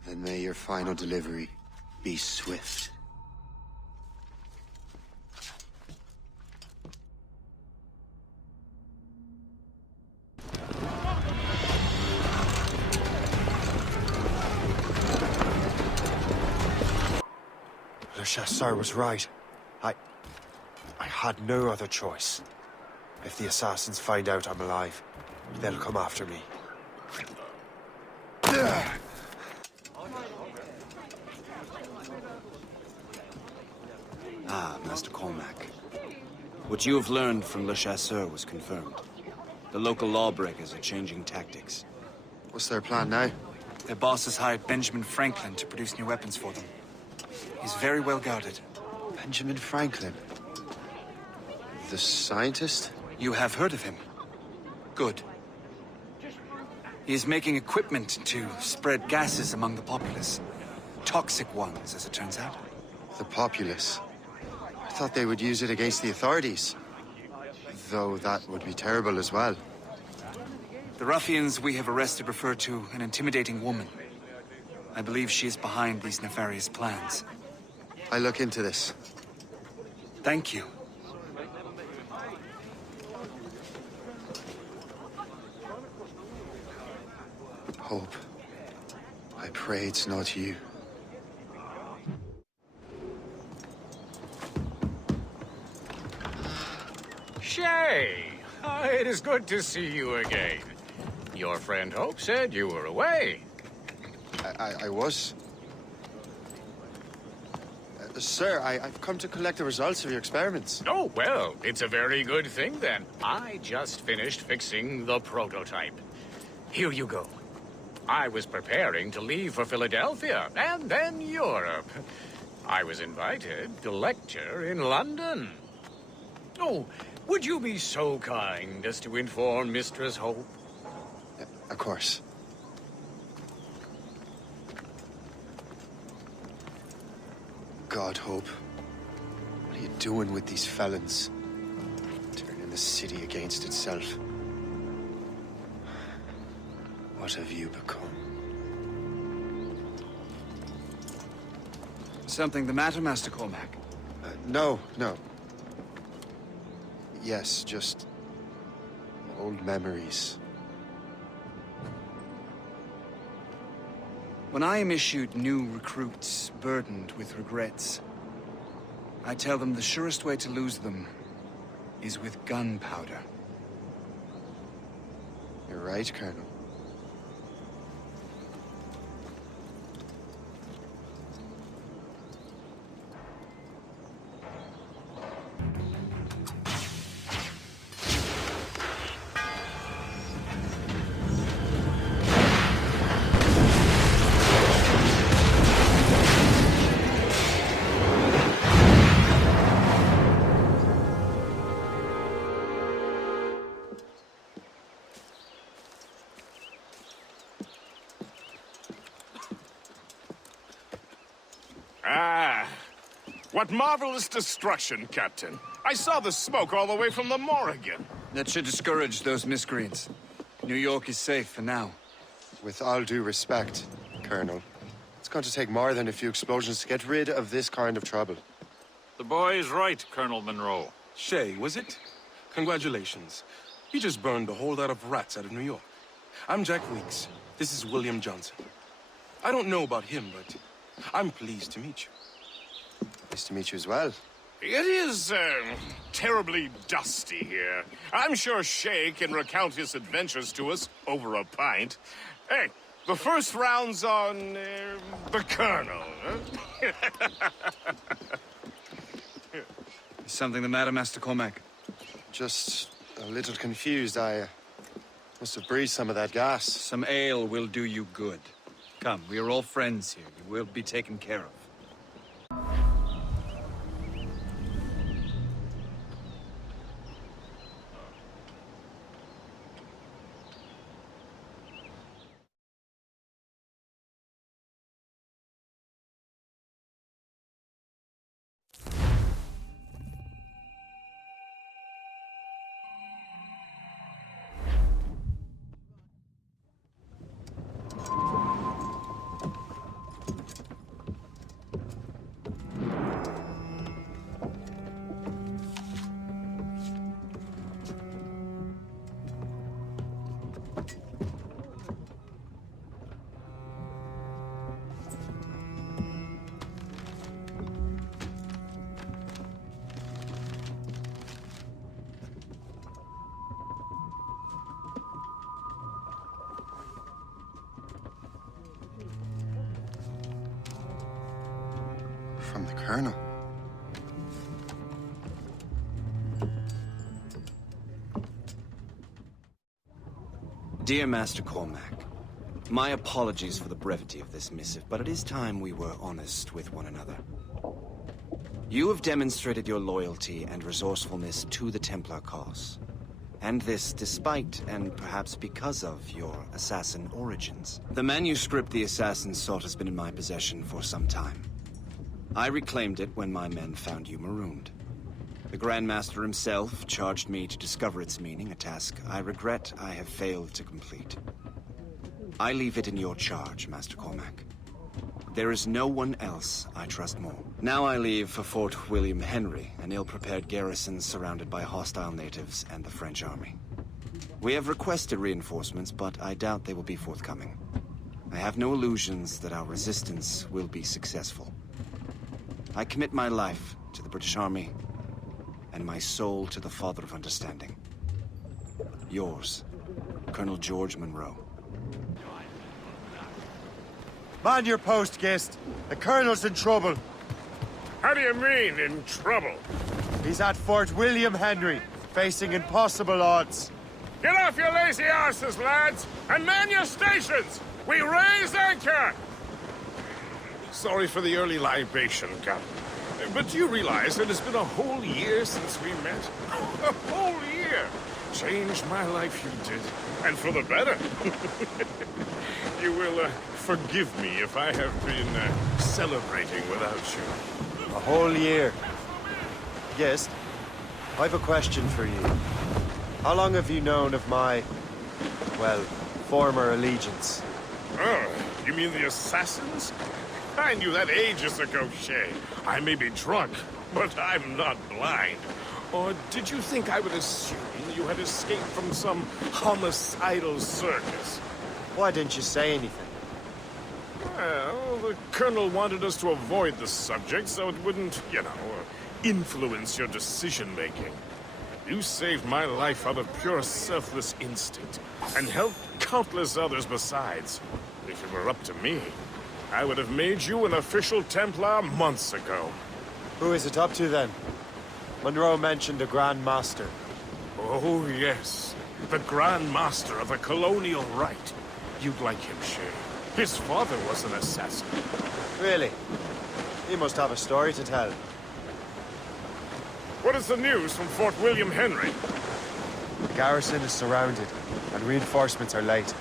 Then may your final delivery be swift. Le Chasseur was right. I had no other choice. If the assassins find out I'm alive, they'll come after me. Ah, Master Cormac. What you have learned from Le Chasseur was confirmed. The local lawbreakers are changing tactics. What's their plan now? Their boss has hired Benjamin Franklin to produce new weapons for them. He's very well guarded. Benjamin Franklin? The scientist? You have heard of him? Good. He is making equipment to spread gases among the populace. Toxic ones, as it turns out. The populace? I thought they would use it against the authorities. Though that would be terrible as well. The ruffians we have arrested refer to an intimidating woman. I believe she is behind these nefarious plans. I'll look into this. Thank you. Hope. I pray it's not you. Shay! It is good to see you again. Your friend Hope said you were away. I was. Sir, I've come to collect the results of your experiments. Oh, well, it's a very good thing then. I just finished fixing the prototype. Here you go. I was preparing to leave for Philadelphia, and then Europe. I was invited to lecture in London. Oh, would you be so kind as to inform Mistress Hope? Of course. God, Hope. What are you doing with these felons? Turning the city against itself. What have you become? Something the matter, Master Cormac? No. Yes, just old memories. When I am issued new recruits burdened with regrets, I tell them the surest way to lose them is with gunpowder. You're right, Colonel. What marvelous destruction, Captain. I saw the smoke all the way from the Morrigan. That should discourage those miscreants. New York is safe for now. With all due respect, Colonel, it's going to take more than a few explosions to get rid of this kind of trouble. The boy is right, Colonel Monroe. Shay, was it? Congratulations. You just burned a whole lot of rats out of New York. I'm Jack Weeks. This is William Johnson. I don't know about him, but I'm pleased to meet you. Nice to meet you as well. It is, terribly dusty here. I'm sure Shay can recount his adventures to us over a pint. Hey, the first round's on, the Colonel. Is something the matter, Master Cormac? Just a little confused. I must have breathed some of that gas. Some ale will do you good. Come, we are all friends here. You will be taken care of. From the Colonel. Dear Master Cormac, my apologies for the brevity of this missive, but it is time we were honest with one another. You have demonstrated your loyalty and resourcefulness to the Templar cause. And this despite, and perhaps because of, your assassin origins. The manuscript the assassin sought has been in my possession for some time. I reclaimed it when my men found you marooned. The Grand Master himself charged me to discover its meaning, a task I regret I have failed to complete. I leave it in your charge, Master Cormac. There is no one else I trust more. Now I leave for Fort William Henry, an ill-prepared garrison surrounded by hostile natives and the French army. We have requested reinforcements, but I doubt they will be forthcoming. I have no illusions that our resistance will be successful. I commit my life to the British Army, and my soul to the Father of Understanding. Yours, Colonel George Monroe. Man your post, Gist. The Colonel's in trouble. How do you mean, in trouble? He's at Fort William Henry, facing impossible odds. Get off your lazy arses, lads, and man your stations! We raise anchor! Sorry for the early libation, Captain. But do you realize it has been a whole year since we met? A whole year! Changed my life, you did. And for the better. You will forgive me if I have been celebrating without you. A whole year. Gist, I've a question for you. How long have you known of my, well, former allegiance? Oh, you mean the assassins? I knew that ages ago, Shay. I may be drunk, but I'm not blind. Or did you think I would assume you had escaped from some homicidal circus? Why didn't you say anything? Well, the Colonel wanted us to avoid the subject so it wouldn't, influence your decision-making. You saved my life out of pure selfless instinct, and helped countless others besides. If it were up to me, I would have made you an official Templar months ago. Who is it up to, then? Monroe mentioned the Grand Master. Oh, yes. The Grand Master of the Colonial Rite. You'd like him, Shay. His father was an assassin. Really? He must have a story to tell. What is the news from Fort William Henry? The garrison is surrounded, and reinforcements are late.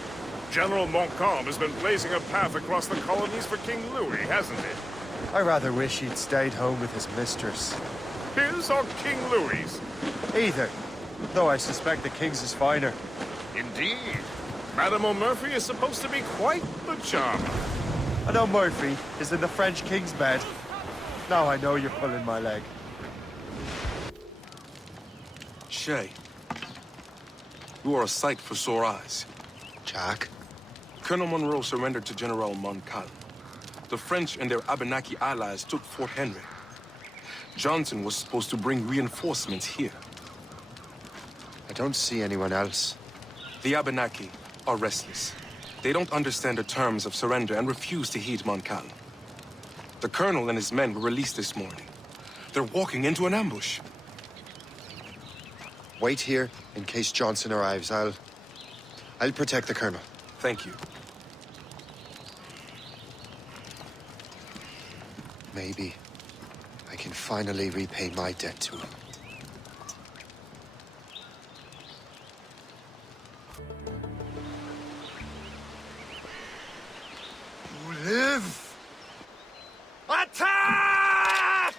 General Montcalm has been blazing a path across the colonies for King Louis, hasn't he? I rather wish he'd stayed home with his mistress. His or King Louis's? Either, though I suspect the King's is finer. Indeed. Madame O'Murphy is supposed to be quite the charmer. I know Murphy is in the French King's bed. Now I know you're pulling my leg. Shay, you are a sight for sore eyes. Jack? Colonel Monroe surrendered to General Montcalm. The French and their Abenaki allies took Fort Henry. Johnson was supposed to bring reinforcements here. I don't see anyone else. The Abenaki are restless. They don't understand the terms of surrender and refuse to heed Montcalm. The Colonel and his men were released this morning. They're walking into an ambush. Wait here in case Johnson arrives. I'll protect the Colonel. Thank you. Maybe I can finally repay my debt to him. You live! Attack!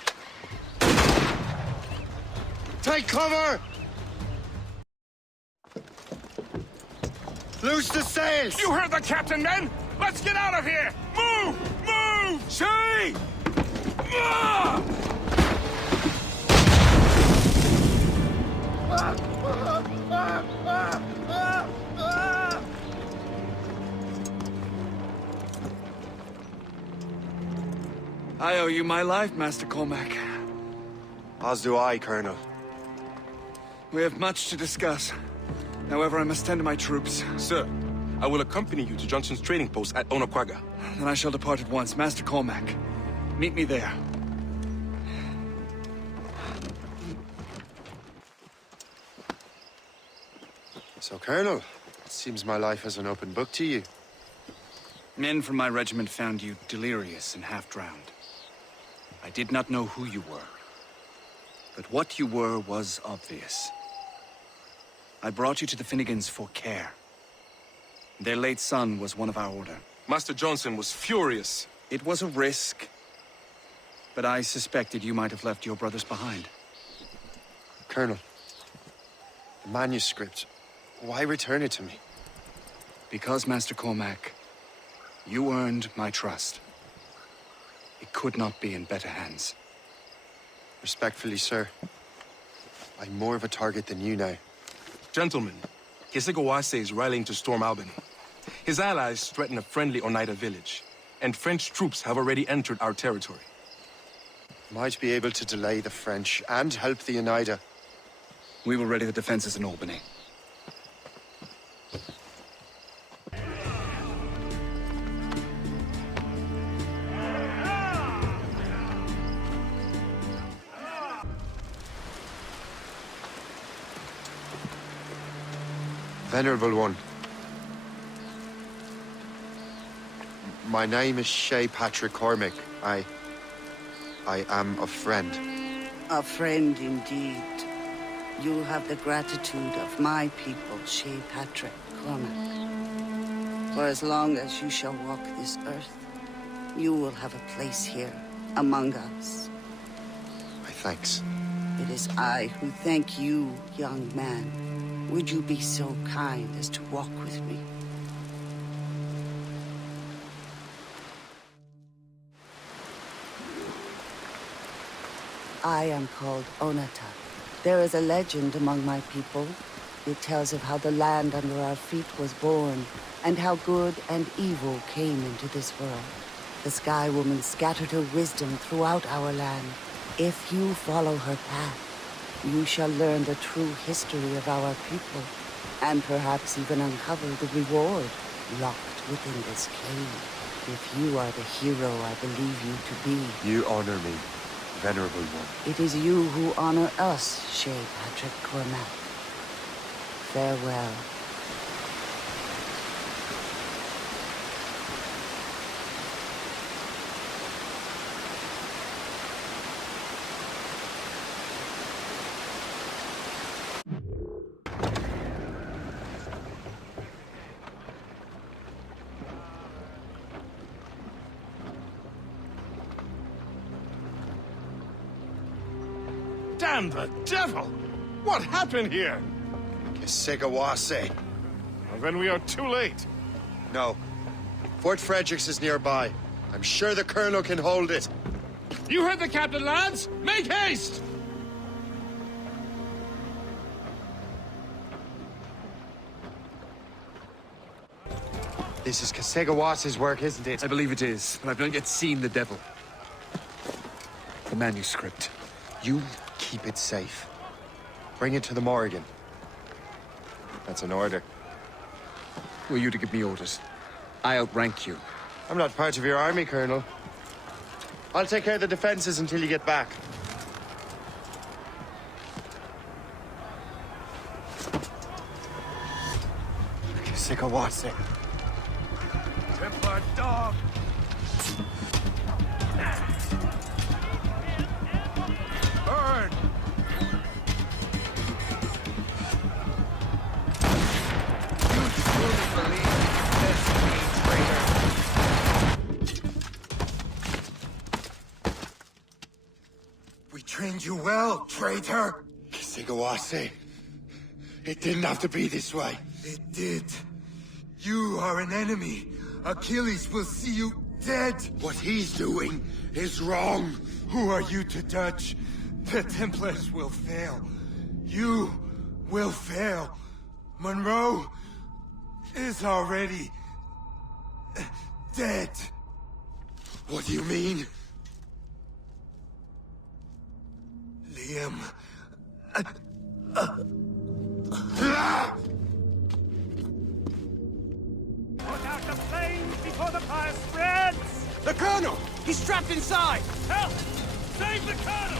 Take cover! Loose the sails! You heard the captain, men! Let's get out of here! Move! Move! Shay! Ah! I owe you my life, Master Cormac. As do I, Colonel. We have much to discuss. However, I must tend to my troops. Sir, I will accompany you to Johnson's trading post at Onaqaga. Then I shall depart at once. Master Cormac, meet me there. So, Colonel, it seems my life is an open book to you. Men from my regiment found you delirious and half-drowned. I did not know who you were. But what you were was obvious. I brought you to the Finnegans for care. Their late son was one of our order. Master Johnson was furious. It was a risk, but I suspected you might have left your brothers behind. Colonel, the manuscript, why return it to me? Because, Master Cormac, you earned my trust. It could not be in better hands. Respectfully, sir, I'm more of a target than you now. Gentlemen, Kesegowaase is rallying to storm Albany. His allies threaten a friendly Oneida village, and French troops have already entered our territory. Might be able to delay the French and help the Oneida. We will ready the defenses in Albany. Venerable one, my name is Shay Patrick Cormac. I am a friend. A friend indeed. You have the gratitude of my people, Shay Patrick Cormac. For as long as you shall walk this earth, you will have a place here, among us. My thanks. It is I who thank you, young man. Would you be so kind as to walk with me? I am called Onata. There is a legend among my people. It tells of how the land under our feet was born, and how good and evil came into this world. The Sky Woman scattered her wisdom throughout our land. If you follow her path, you shall learn the true history of our people, and perhaps even uncover the reward locked within this cave. If you are the hero I believe you to be. You honor me, Venerable one. It is you who honor us, Shay Patrick Cormac. Farewell. Damn the devil! What happened here? Kesegowaase. Well, then we are too late. No. Fort Fredericks is nearby. I'm sure the Colonel can hold it. You heard the captain, lads! Make haste! This is Kesegowaase's work, isn't it? I believe it is, but I've not yet seen the devil. The manuscript. You keep it safe. Bring it to the Morrigan. That's an order. Who are you to give me orders? I outrank you. I'm not part of your army, Colonel. I'll take care of the defenses until you get back. Kesegowaase. Templar dog! Burn! You truly believe this, traitor? We trained you well, traitor! Kesegowaase. It didn't have to be this way. It did. You are an enemy. Achilles will see you dead. What he's doing is wrong. Who are you to judge? The Templars will fail. You will fail. Monroe is already dead. What do you mean? Liam. Put out the flames before the fire spreads! The Colonel! He's trapped inside! Help! Save the Colonel!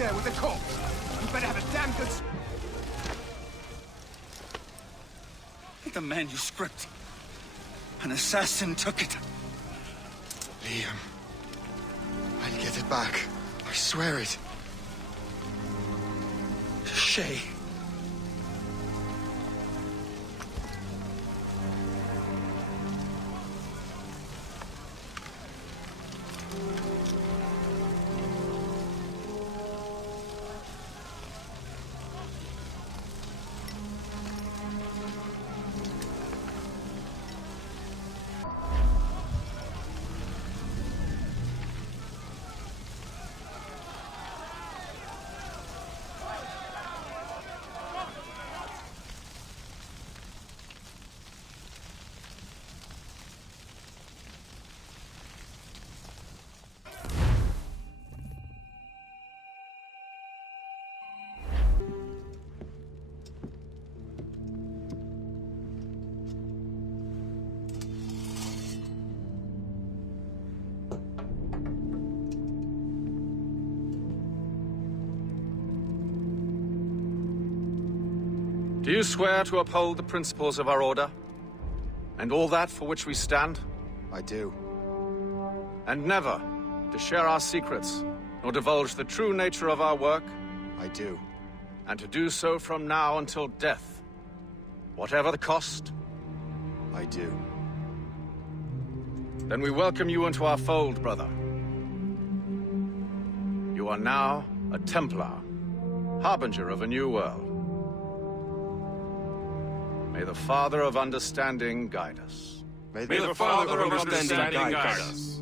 there with the corpse. You better have a damn good... The manuscript. An assassin took it. Liam. I'll get it back. I swear it. Shay. Do you swear to uphold the principles of our order? And all that for which we stand? I do. And never to share our secrets, nor divulge the true nature of our work? I do. And to do so from now until death, whatever the cost? I do. Then we welcome you into our fold, brother. You are now a Templar, harbinger of a new world. May the Father of Understanding guide us. May the Father of Understanding guide us.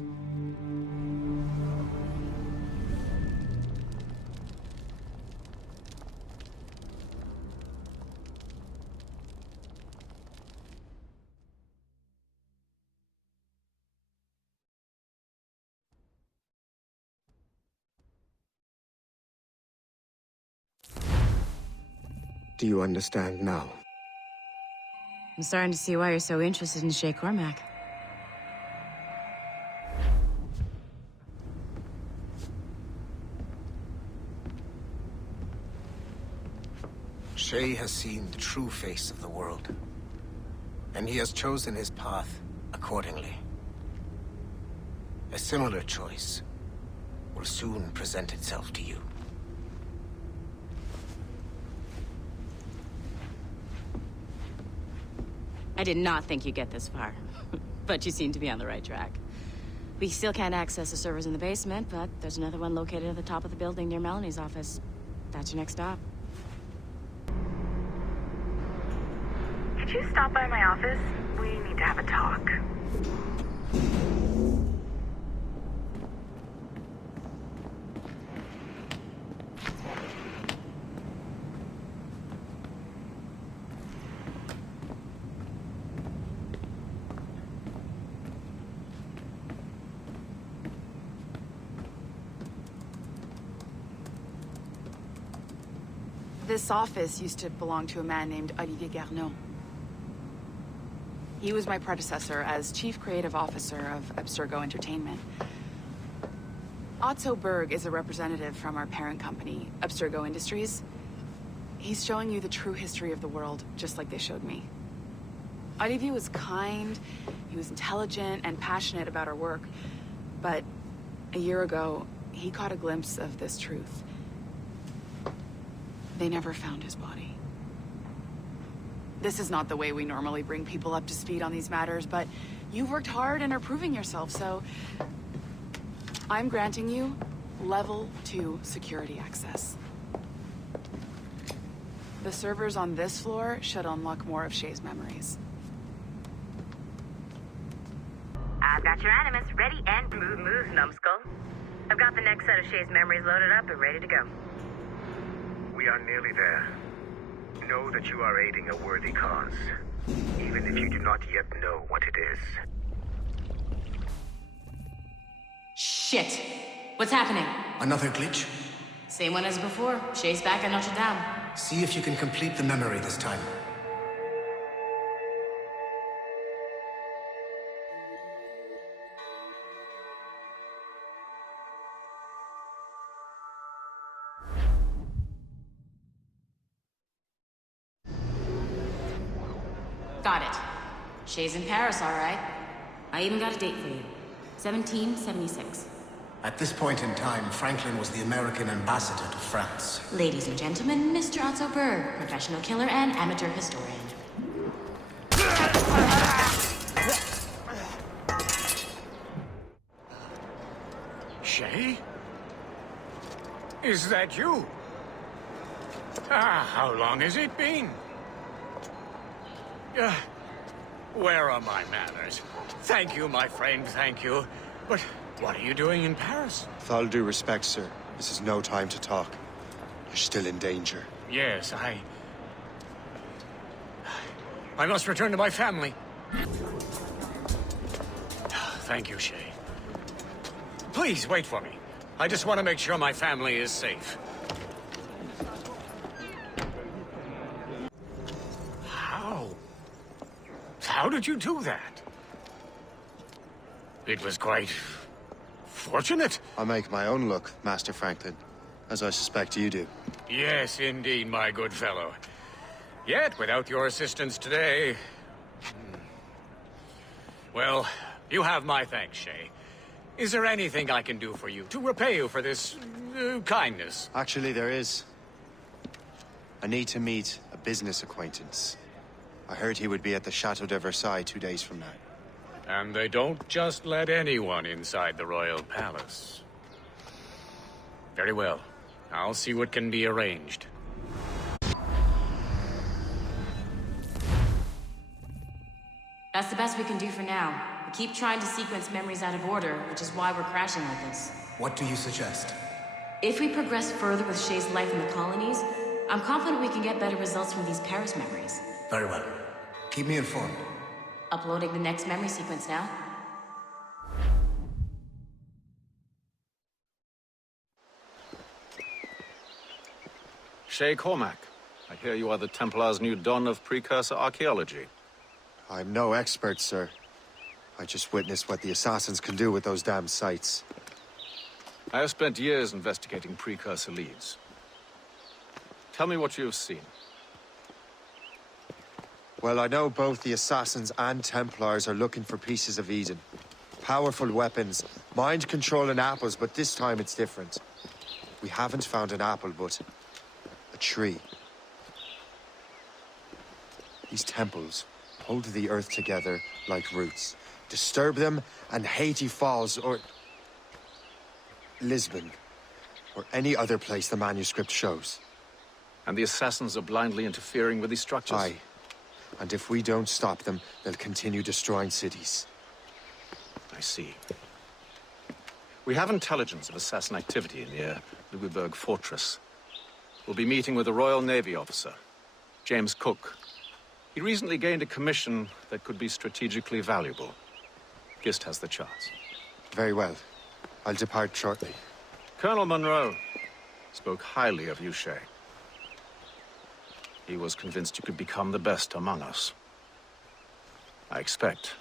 Do you understand now? I'm starting to see why you're so interested in Shay Cormac. Shay has seen the true face of the world, and he has chosen his path accordingly. A similar choice will soon present itself to you. I did not think you'd get this far, but you seem to be on the right track. We still can't access the servers in the basement, but there's another one located at the top of the building near Melanie's office. That's your next stop. Could you stop by my office? We need to have a talk. This office used to belong to a man named Olivier Garneau. He was my predecessor as Chief Creative Officer of Abstergo Entertainment. Otto Berg is a representative from our parent company, Abstergo Industries. He's showing you the true history of the world, just like they showed me. Olivier was kind, he was intelligent and passionate about our work, but a year ago, he caught a glimpse of this truth. They never found his body. This is not the way we normally bring people up to speed on these matters, but you've worked hard and are proving yourself, so I'm granting you Level 2 security access. The servers on this floor should unlock more of Shay's memories. I've got your Animus ready and move, numbskull. I've got the next set of Shay's memories loaded up and ready to go. We are nearly there. Know that you are aiding a worthy cause, even if you do not yet know what it is. Shit! What's happening? Another glitch? Same one as before. Shay's back at Notre Dame. See if you can complete the memory this time. Got it. Shay's in Paris, all right. I even got a date for you. 1776. At this point in time, Franklin was the American ambassador to France. Ladies and gentlemen, Mr. Otto Berg, professional killer and amateur historian. Shay? Is that you? How long has it been? Where are my manners? Thank you, my friend, thank you. But what are you doing in Paris? With all due respect, sir, this is no time to talk. You're still in danger. Yes, I must return to my family. Thank you, Shay. Please, wait for me. I just want to make sure my family is safe. How did you do that? It was quite fortunate. I make my own luck, Master Franklin, as I suspect you do. Yes, indeed, my good fellow. Yet, without your assistance today... Well, you have my thanks, Shay. Is there anything I can do for you, to repay you for this kindness? Actually, there is. I need to meet a business acquaintance. I heard he would be at the Chateau de Versailles 2 days from now. And they don't just let anyone inside the royal palace. Very well. I'll see what can be arranged. That's the best we can do for now. We keep trying to sequence memories out of order, which is why we're crashing like this. What do you suggest? If we progress further with Shay's life in the colonies, I'm confident we can get better results from these Paris memories. Very well. Keep me informed. Uploading the next memory sequence now. Shay Cormac, I hear you are the Templars' new don of precursor archaeology. I'm no expert, sir. I just witnessed what the assassins can do with those damn sites. I have spent years investigating precursor leads. Tell me what you have seen. Well, I know both the Assassins and Templars are looking for pieces of Eden. Powerful weapons, mind-controlling apples, but this time it's different. We haven't found an apple, but a tree. These temples hold the earth together like roots. Disturb them, and Haiti falls, or Lisbon, or any other place the manuscript shows. And the Assassins are blindly interfering with these structures? Aye. And if we don't stop them, they'll continue destroying cities. I see. We have intelligence of assassin activity near Louisbourg Fortress. We'll be meeting with a Royal Navy officer, James Cook. He recently gained a commission that could be strategically valuable. Gist has the charts. Very well. I'll depart shortly. Colonel Monroe spoke highly of you, Shay. He was convinced you could become the best among us. I expect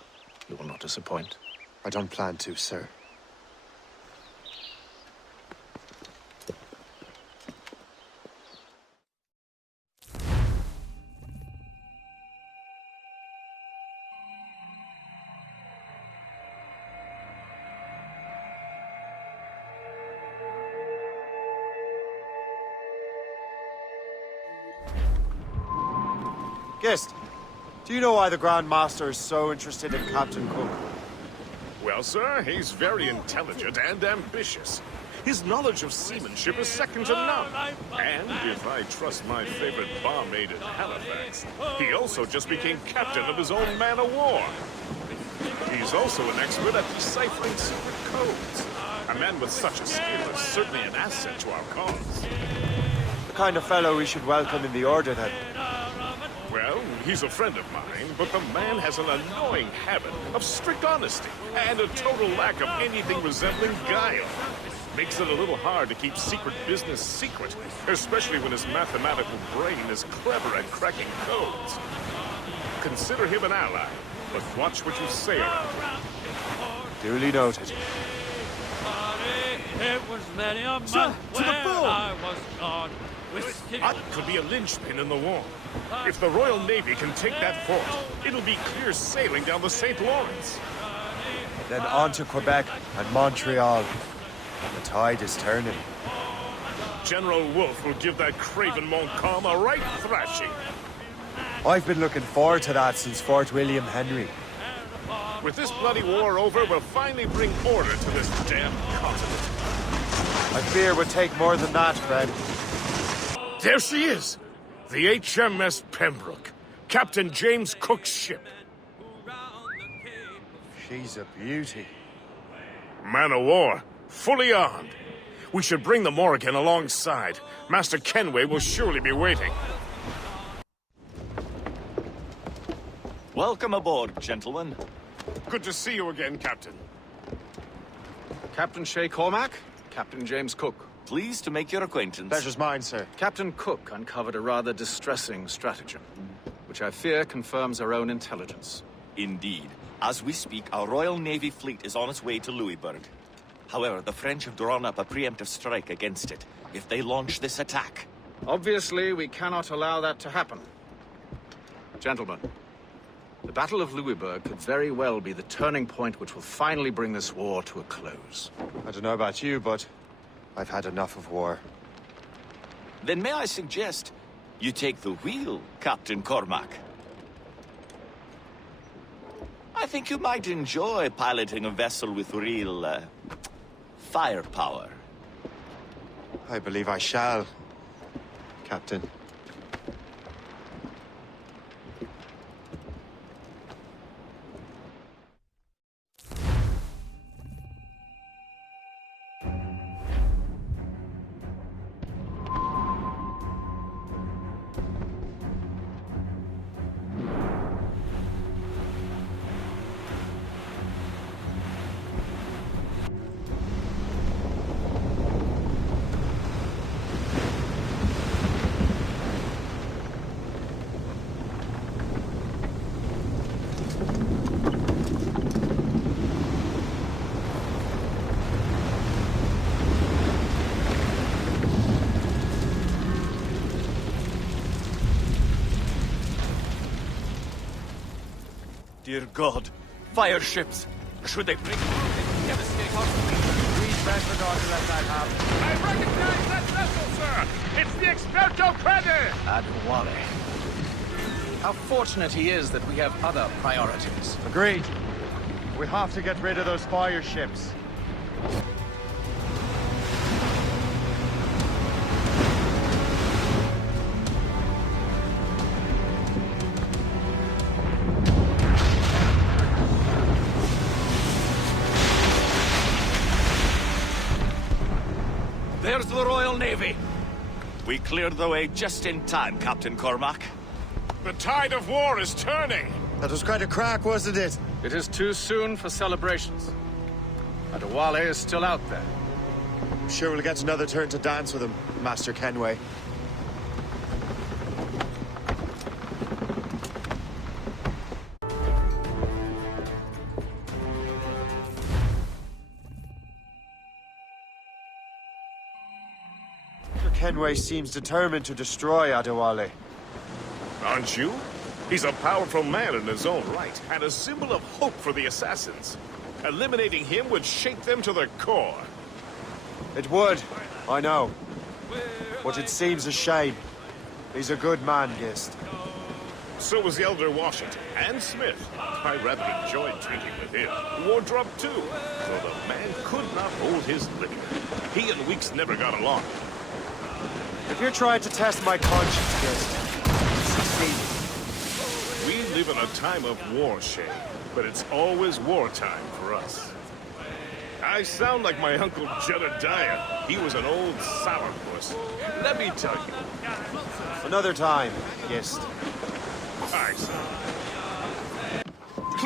you will not disappoint. I don't plan to, sir. Gist, do you know why the Grand Master is so interested in Captain Cook? Well, sir, he's very intelligent and ambitious. His knowledge of seamanship is second to none. And if I trust my favorite barmaid in Halifax, he also just became captain of his own man-of-war. He's also an expert at deciphering secret codes. A man with such a skill is certainly an asset to our cause. The kind of fellow we should welcome in the Order, then. Well, he's a friend of mine, but the man has an annoying habit of strict honesty and a total lack of anything resembling guile. Makes it a little hard to keep secret business secret, especially when his mathematical brain is clever at cracking codes. Consider him an ally, but watch what you say around him. Duly noted. It was many a month Sir, to the when fore! I was gone. That could be a linchpin in the war. If the Royal Navy can take that fort, it'll be clear sailing down the St. Lawrence. Then on to Quebec and Montreal. The tide is turning. General Wolfe will give that craven Montcalm a right thrashing. I've been looking forward to that since Fort William Henry. With this bloody war over, we'll finally bring order to this damn continent. I fear it would take more than that, friend. There she is! The HMS Pembroke. Captain James Cook's ship. She's a beauty. Man o' war, fully armed. We should bring the Morrigan alongside. Master Kenway will surely be waiting. Welcome aboard, gentlemen. Good to see you again, Captain. Captain Shay Cormac, Captain James Cook. Pleased to make your acquaintance. Pleasure's mine, sir. Captain Cook uncovered a rather distressing stratagem, which I fear confirms our own intelligence. Indeed. As we speak, our Royal Navy fleet is on its way to Louisburg. However, the French have drawn up a preemptive strike against it if they launch this attack. Obviously, we cannot allow that to happen. Gentlemen, the Battle of Louisburg could very well be the turning point which will finally bring this war to a close. I don't know about you, but I've had enough of war. Then may I suggest you take the wheel, Captain Cormac? I think you might enjoy piloting a vessel with real, firepower. I believe I shall, Captain. Dear God, fire ships! Should they break through, devastate our fleet? Please best regard to let that happen. I recognize that vessel, sir! It's the Experto Crede! Adewale. How fortunate he is that we have other priorities. Agreed. We have to get rid of those fire ships. There's the Royal Navy. We cleared the way just in time, Captain Cormac. The tide of war is turning! That was quite a crack, wasn't it? It is too soon for celebrations. Adewale is still out there. I'm sure we'll get another turn to dance with him, Master Kenway. Kenway seems determined to destroy Adewale. Aren't you? He's a powerful man in his own right, and a symbol of hope for the assassins. Eliminating him would shake them to their core. It would, I know. But it seems a shame. He's a good man, Gist. So was the Elder Washington, and Smith. I rather enjoyed drinking with him. Wardrop, too. Though the man could not hold his liquor. He and Weeks never got along. If you're trying to test my conscience, Gist, succeed. We live in a time of war, Shay, but it's always wartime for us. I sound like my Uncle Jedediah. He was an old sourpuss. Let me tell you. Another time, Gist. Aye, sir.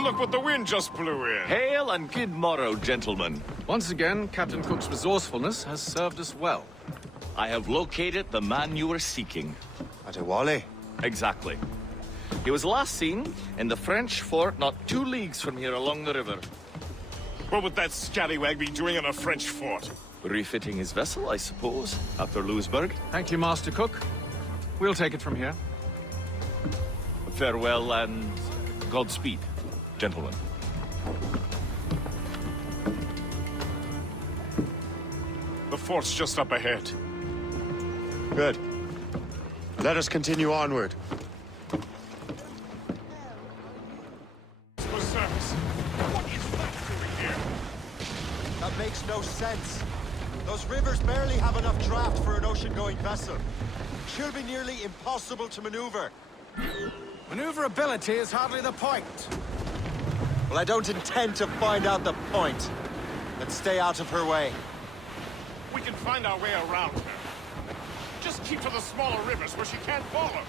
Look what the wind just blew in. Hail and good morrow, gentlemen. Once again, Captain Cook's resourcefulness has served us well. I have located the man you were seeking. Adewale? Exactly. He was last seen in the French fort not 2 leagues from here along the river. What would that scallywag be doing in a French fort? Refitting his vessel, I suppose, after Louisburg. Thank you, Master Cook. We'll take it from here. Farewell and Godspeed, gentlemen. The fort's just up ahead. Good. Let us continue onward. For service. What is that doing here? That makes no sense. Those rivers barely have enough draft for an ocean-going vessel. Should be nearly impossible to maneuver. Maneuverability is hardly the point. Well, I don't intend to find out the point. Let's stay out of her way. We can find our way around her. Just keep to the smaller rivers where she can't follow.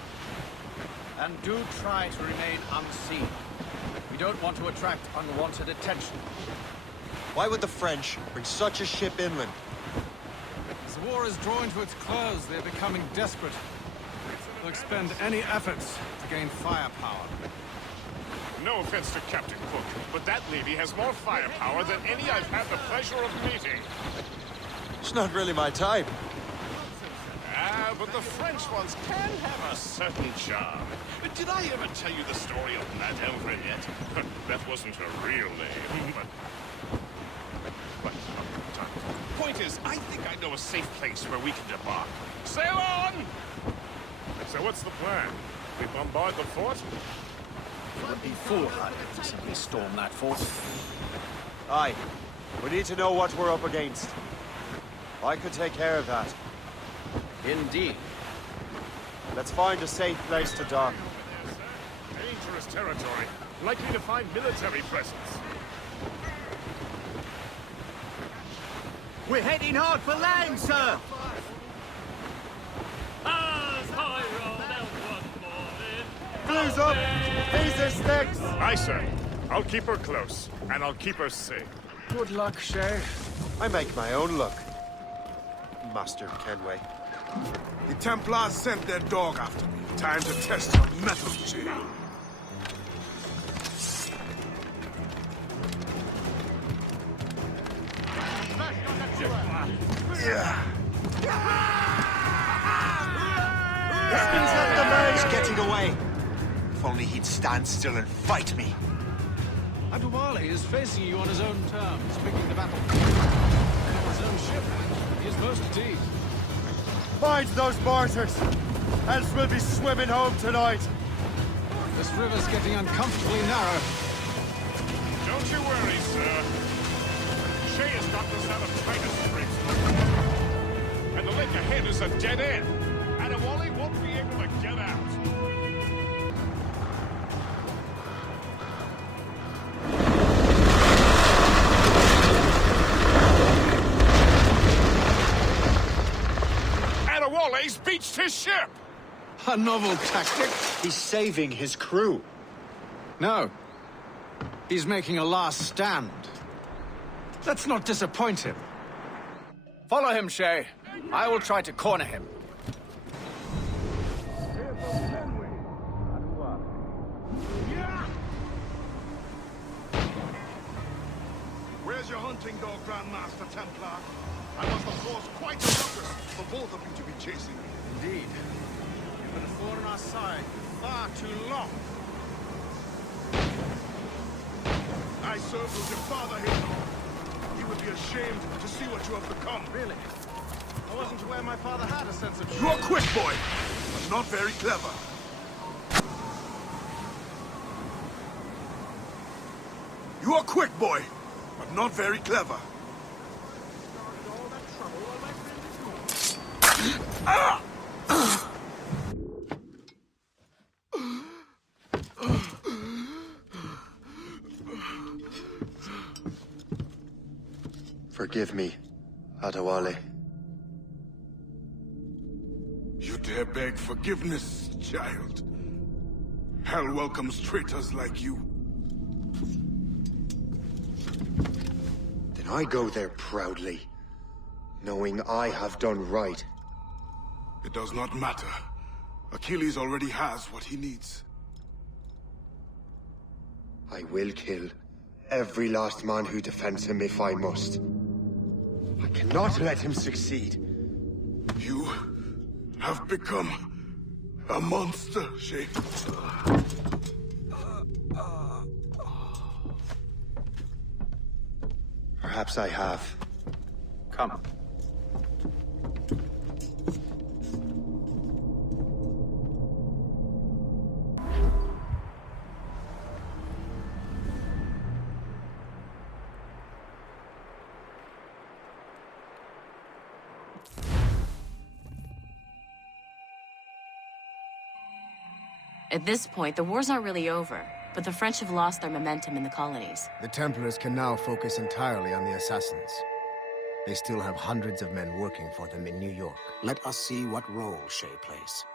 And do try to remain unseen. We don't want to attract unwanted attention. Why would the French bring such a ship inland? As the war is drawing to its close, they're becoming desperate. They'll expend any efforts to gain firepower. No offense to Captain Cook, but that lady has more firepower than any I've had the pleasure of meeting. It's not really my type. Ah, but the French ones can have a certain charm. Did I ever tell you the story of Madame Renette? That wasn't her real name, but point is, I think I know a safe place where we can debark. Sail on! So what's the plan? We bombard the fort? It would be foolhardy to simply storm that fort. Aye. We need to know what we're up against. I could take care of that. Indeed. Let's find a safe place to dock. Dangerous territory. Likely to find military presence. We're heading hard for land, sir! Blues up! These are sticks! Aye, sir. I'll keep her close, and I'll keep her safe. Good luck, Shay. I make my own luck, Master Kenway. The Templars sent their dog after me. Time to test your mettle, Shay. He's getting away. If only he'd stand still and fight me. Adewale is facing you on his own terms, picking the battle. On his own ship. He is most deep. Find those martyrs, else we'll be swimming home tonight. This river's getting uncomfortably narrow. Don't you worry, sir. Shay has got us out of Titus Straits. And the lake ahead is a dead end. Adewale won't be able to get out. Adewale's beached his ship! A novel tactic. He's saving his crew. No. He's making a last stand. Let's not disappoint him. Follow him, Shay. I will try to corner him. Where's your hunting dog, Grandmaster Templar? I must have caused quite a ruckus for both of you to be chasing me. Indeed. You've been a thorn on our side far too long. I served with your father here. He would be ashamed to see what you have become. Really? I wasn't aware my father had a sense of... You're a quick boy, but not very clever. You are quick boy, but not very clever. Forgive me, Adewale. You dare beg forgiveness, child? Hell welcomes traitors like you. Then I go there proudly, knowing I have done right. It does not matter. Achilles already has what he needs. I will kill every last man who defends him if I must. I cannot let him succeed. You have become a monster, Shay. Perhaps I have. Come. At this point, the war's not really over, but the French have lost their momentum in the colonies. The Templars can now focus entirely on the assassins. They still have hundreds of men working for them in New York. Let us see what role Shay plays.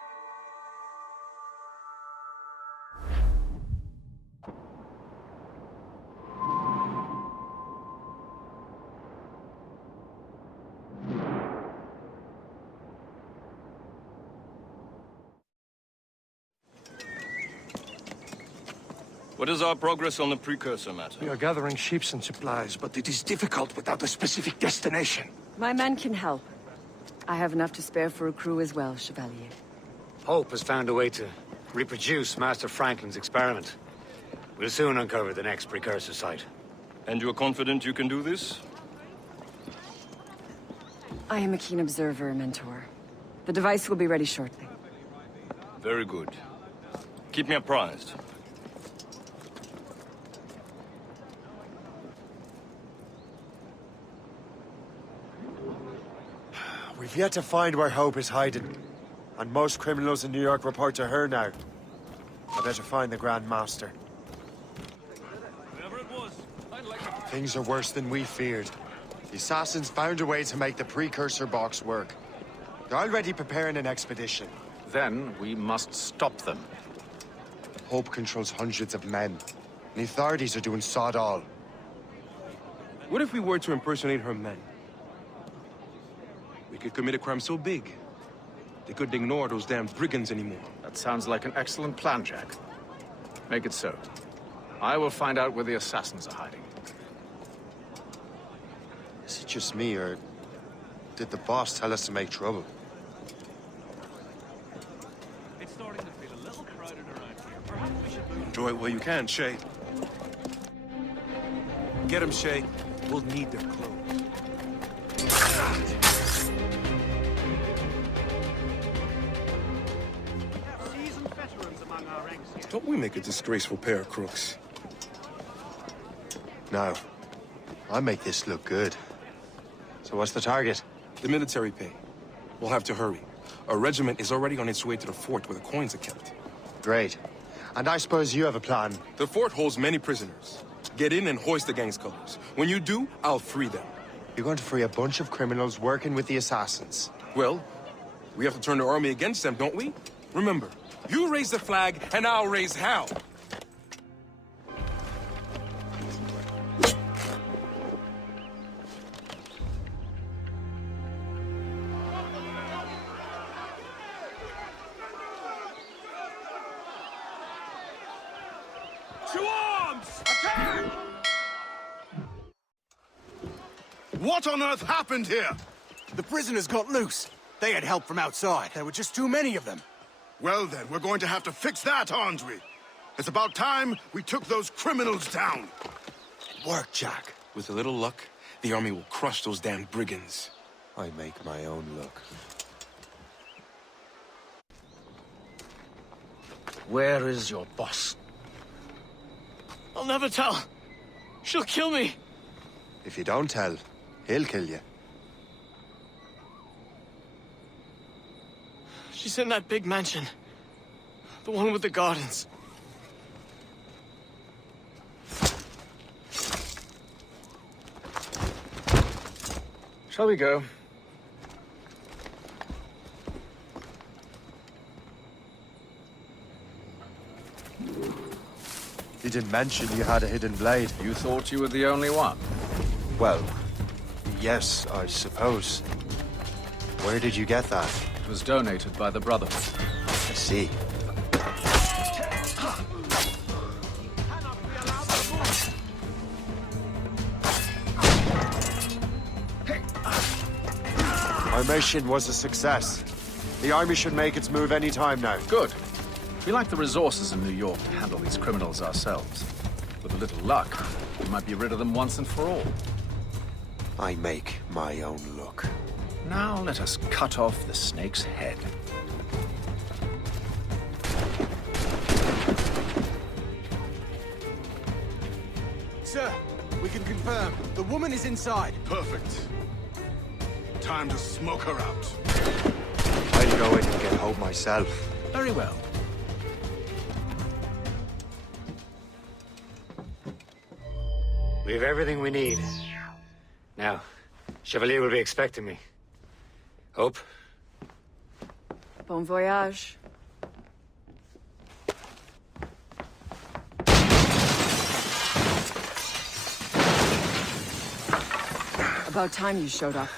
What is our progress on the precursor matter? We are gathering ships and supplies, but it is difficult without a specific destination. My men can help. I have enough to spare for a crew as well, Chevalier. Hope has found a way to reproduce Master Franklin's experiment. We'll soon uncover the next precursor site. And you're confident you can do this? I am a keen observer, Mentor. The device will be ready shortly. Very good. Keep me apprised. We've yet to find where Hope is hiding. And most criminals in New York report to her now. I better find the Grand Master. Things are worse than we feared. The assassins found a way to make the precursor box work. They're already preparing an expedition. Then we must stop them. Hope controls hundreds of men. And the authorities are doing sod all. What if we were to impersonate her men? We could commit a crime so big, they couldn't ignore those damn brigands anymore. That sounds like an excellent plan, Jack. Make it so. I will find out where the assassins are hiding. Is it just me, or did the boss tell us to make trouble? It's starting to feel a little crowded around here. Perhaps we should move. Enjoy it while you can, Shay. Get him, Shay. We'll need their clothes. Don't we make a disgraceful pair of crooks? No. I make this look good. So what's the target? The military pay. We'll have to hurry. A regiment is already on its way to the fort where the coins are kept. Great. And I suppose you have a plan. The fort holds many prisoners. Get in and hoist the gang's colors. When you do, I'll free them. You're going to free a bunch of criminals working with the assassins. Well, we have to turn the army against them, don't we? Remember, you raise the flag, and I'll raise hell. To arms! Attack! What on earth happened here? The prisoners got loose. They had help from outside. There were just too many of them. Well then, we're going to have to fix that, aren't we? It's about time we took those criminals down. Work, Jack. With a little luck, the army will crush those damn brigands. I make my own luck. Where is your boss? I'll never tell. She'll kill me. If you don't tell, he'll kill you. She's in that big mansion. The one with the gardens. Shall we go? You didn't mention you had a hidden blade. You thought you were the only one? Well, yes, I suppose. Where did you get that? It was donated by the Brotherhood. I see. mission was a success. The army should make its move any time now. Good. We lack the resources in New York to handle these criminals ourselves. With a little luck, we might be rid of them once and for all. I make my own luck. Now let us cut off the snake's head. Sir, we can confirm. The woman is inside. Perfect. Time to smoke her out. I'll go in and get Hope myself. Very well. We have everything we need. Now, Chevalier will be expecting me. Hope? Bon voyage. About time you showed up.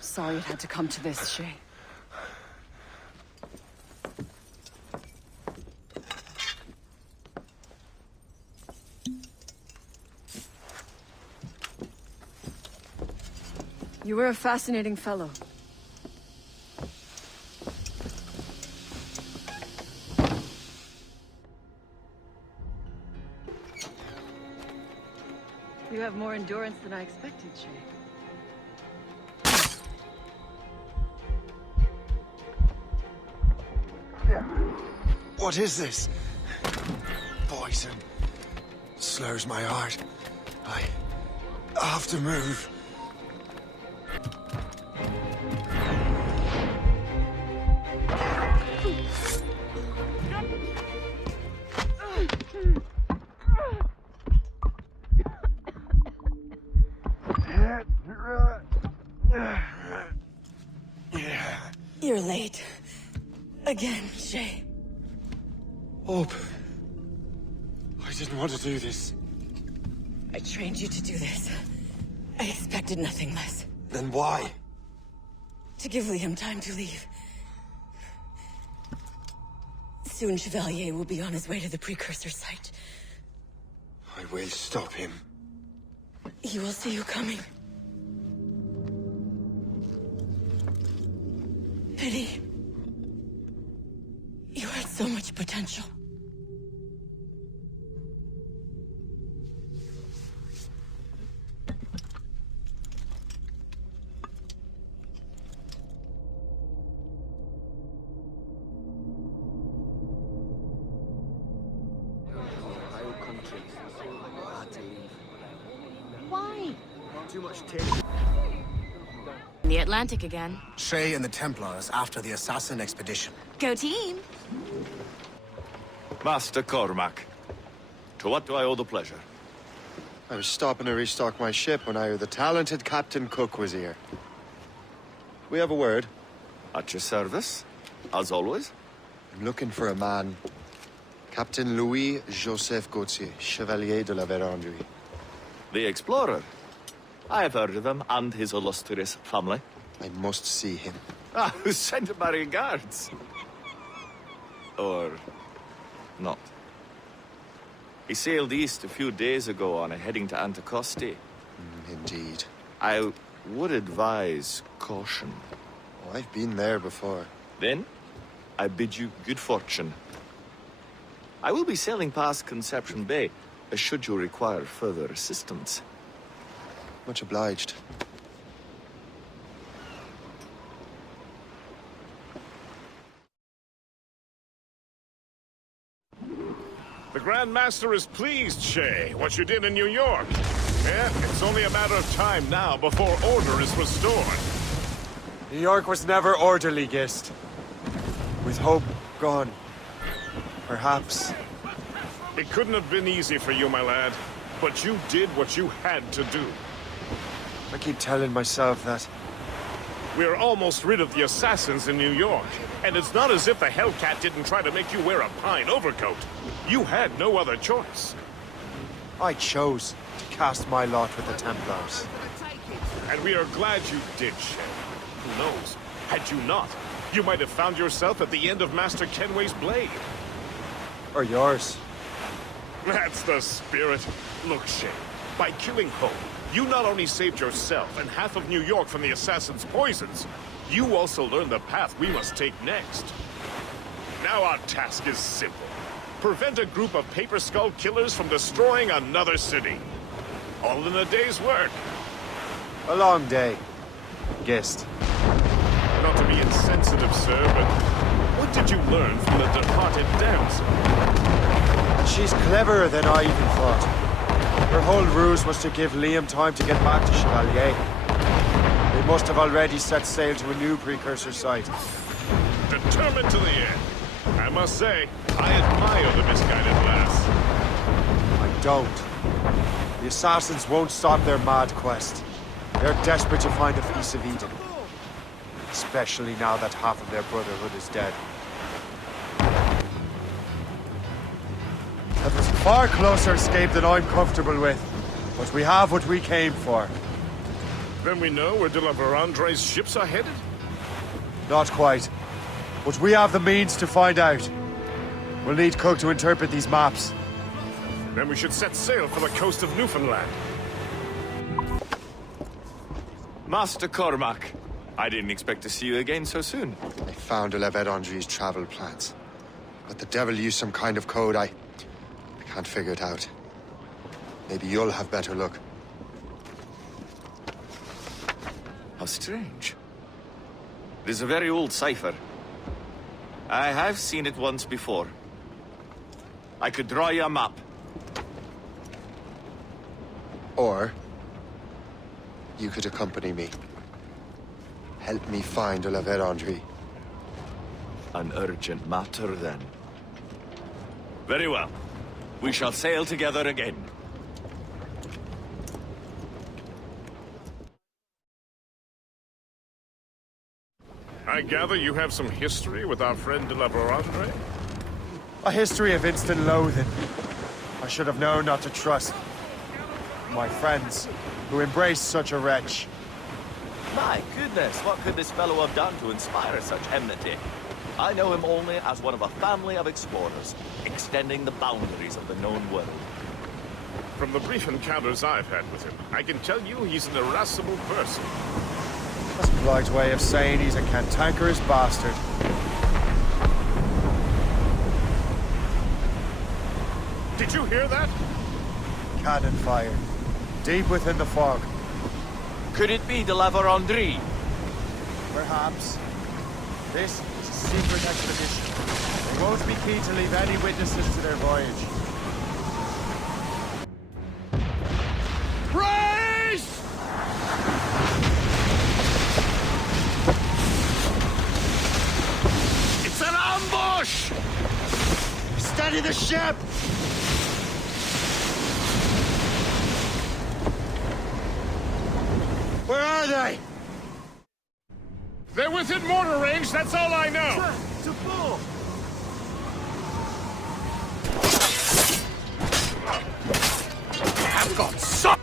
Sorry it had to come to this, Shay. You were a fascinating fellow. You have more endurance than I expected, Shay. What is this? Poison. Slurs my heart. I have to move. You're late. Again, Shay. Hope. I didn't want to do this. I trained you to do this. I expected nothing less. Then why? To give Liam time to leave. Soon Chevalier will be on his way to the precursor site. I will stop him. He will see you coming. Pity. You had so much potential. Why? Too much tape. In the Atlantic again. Shay and the Templars after the assassin expedition. Go team! Master Cormac, to what do I owe the pleasure? I was stopping to restock my ship when I heard the talented Captain Cook was here. We have a word. At your service, as always. I'm looking for a man. Captain Louis-Joseph Gauthier, Chevalier de la Vérendrye. The explorer. I have heard of him and his illustrious family. I must see him. Ah, send my regards. Or not. He sailed east a few days ago on a heading to Anticosti. Indeed. I would advise caution. Oh, I've been there before. Then, I bid you good fortune. I will be sailing past Conception Bay, should you require further assistance. Much obliged. The Grand Master is pleased, Shay, what you did in New York. Yeah, it's only a matter of time now before order is restored. New York was never orderly, Gist. With Hope gone, perhaps. It couldn't have been easy for you, my lad. But you did what you had to do. I keep telling myself that. We're almost rid of the assassins in New York. And it's not as if the Hellcat didn't try to make you wear a pine overcoat. You had no other choice. I chose to cast my lot with the Templars. And we are glad you did, Shay. Who knows? Had you not, you might have found yourself at the end of Master Kenway's blade. Or yours. That's the spirit. Look, Shay, By killing Poe, you not only saved yourself and half of New York from the assassin's poisons, you also learned the path we must take next. Now our task is simple. Prevent a group of Paper Skull killers from destroying another city. All in a day's work. A long day. Gist. Not to be insensitive, sir, but what did you learn from the departed damsel? She's cleverer than I even thought. Her whole ruse was to give Liam time to get back to Chevalier. They must have already set sail to a new precursor site. Determined to the end. I must say, I admire the misguided lass. I don't. The assassins won't stop their mad quest. They're desperate to find a piece of Eden. Especially now that half of their brotherhood is dead. That was a far closer escape than I'm comfortable with. But we have what we came for. Then we know where de la Vérendrye's ships are headed? Not quite. But we have the means to find out. We'll need Cook to interpret these maps. Then we should set sail for the coast of Newfoundland. Master Cormac, I didn't expect to see you again so soon. I found de la Vérendrye's travel plans. But the devil used some kind of code. I can't figure it out. Maybe you'll have better luck. How strange. It is a very old cipher. I have seen it once before. I could draw you a map. Or you could accompany me. Help me find de la Vérendrye. An urgent matter, then. Very well. We shall sail together again. I gather you have some history with our friend de la Vérendrye? A history of instant loathing. I should have known not to trust my friends who embrace such a wretch. My goodness, what could this fellow have done to inspire such enmity? I know him only as one of a family of explorers, extending the boundaries of the known world. From the brief encounters I've had with him, I can tell you he's an irascible person. That's a polite way of saying he's a cantankerous bastard. Did you hear that? Cannon fire. Deep within the fog. Could it be de la Vérendrye? Perhaps. This is a secret expedition. They won't be keen to leave any witnesses to their voyage. Brace! It's an ambush! Steady the ship! Where are they? They're within mortar range, that's all I know! To pull! I've got some!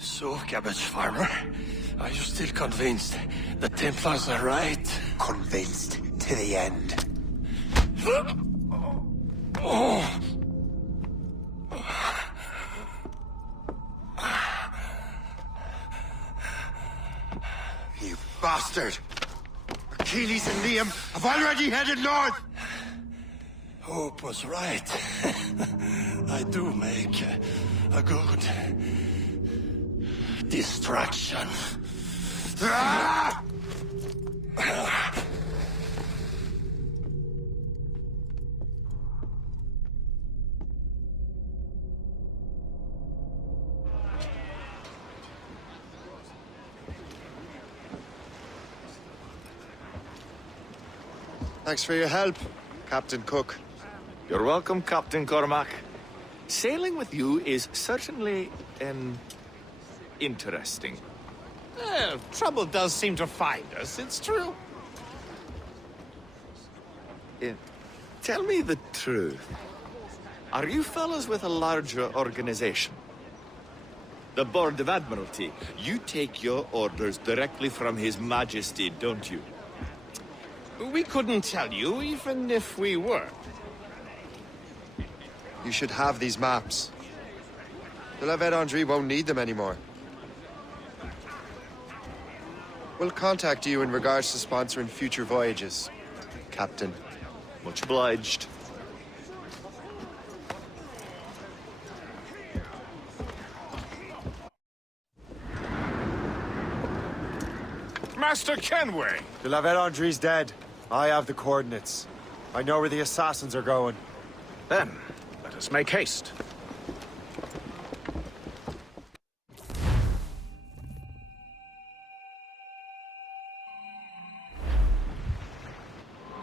So, Cabbage Farmer, are you still convinced the Templars are right? Convinced to the end. Oh. You bastard! Achilles and Liam have already headed north! Hope was right. I do make a good distraction. Ah! Thanks for your help, Captain Cook. You're welcome, Captain Cormac. Sailing with you is certainly, interesting. Trouble does seem to find us, it's true. Tell me the truth. Are you fellas with a larger organization? The Board of Admiralty. You take your orders directly from His Majesty, don't you? We couldn't tell you, even if we were. You should have these maps. De la Vérendrye won't need them anymore. We'll contact you in regards to sponsoring future voyages, Captain. Much obliged. Master Kenway! De la Vérendrye's dead. I have the coordinates. I know where the assassins are going. Then, let us make haste.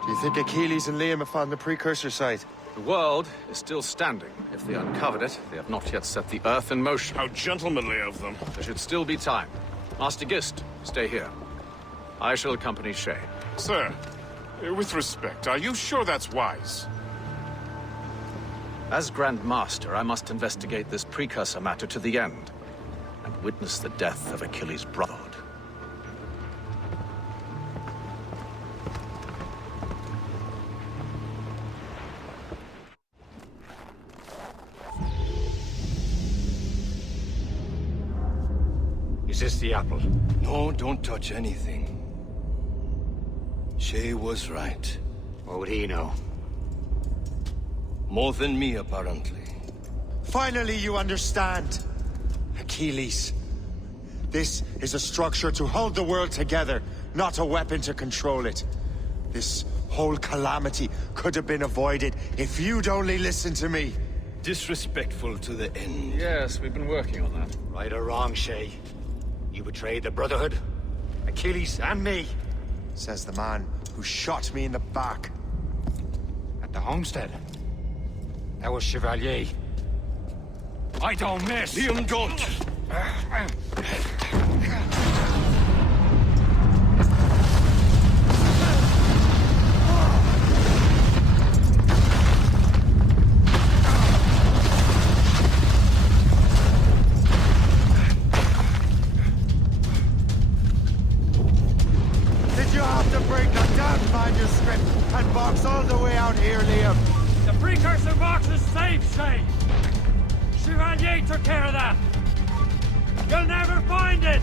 Do you think Achilles and Liam have found the precursor site? The world is still standing. If they uncovered it, they have not yet set the Earth in motion. How gentlemanly of them. There should still be time. Master Gist, stay here. I shall accompany Shay. Sir, with respect, are you sure that's wise? As Grand Master, I must investigate this precursor matter to the end, and witness the death of Achilles' brotherhood. Is this the apple? No, don't touch anything. Shay was right. What would he know? More than me, apparently. Finally, you understand. Achilles. This is a structure to hold the world together, not a weapon to control it. This whole calamity could have been avoided if you'd only listened to me. Disrespectful to the end. Yes, we've been working on that. Right or wrong, Shay? You betrayed the Brotherhood, Achilles, and me. Says the man who shot me in the back. At the homestead. That was Chevalier. I don't miss! Liam, don't! Did you have to bring the damn manuscript and box all the way out here, Liam? The precursor box is safe, Shay! Chevalier took care of that! You'll never find it!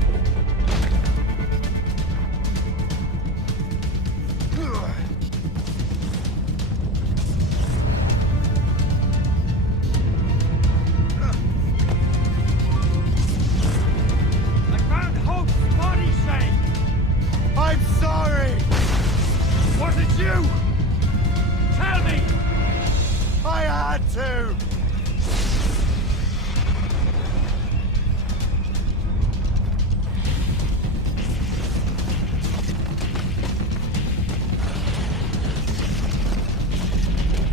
I found Hope's body, Shay! I'm sorry! Was it you? Tell me! I had to!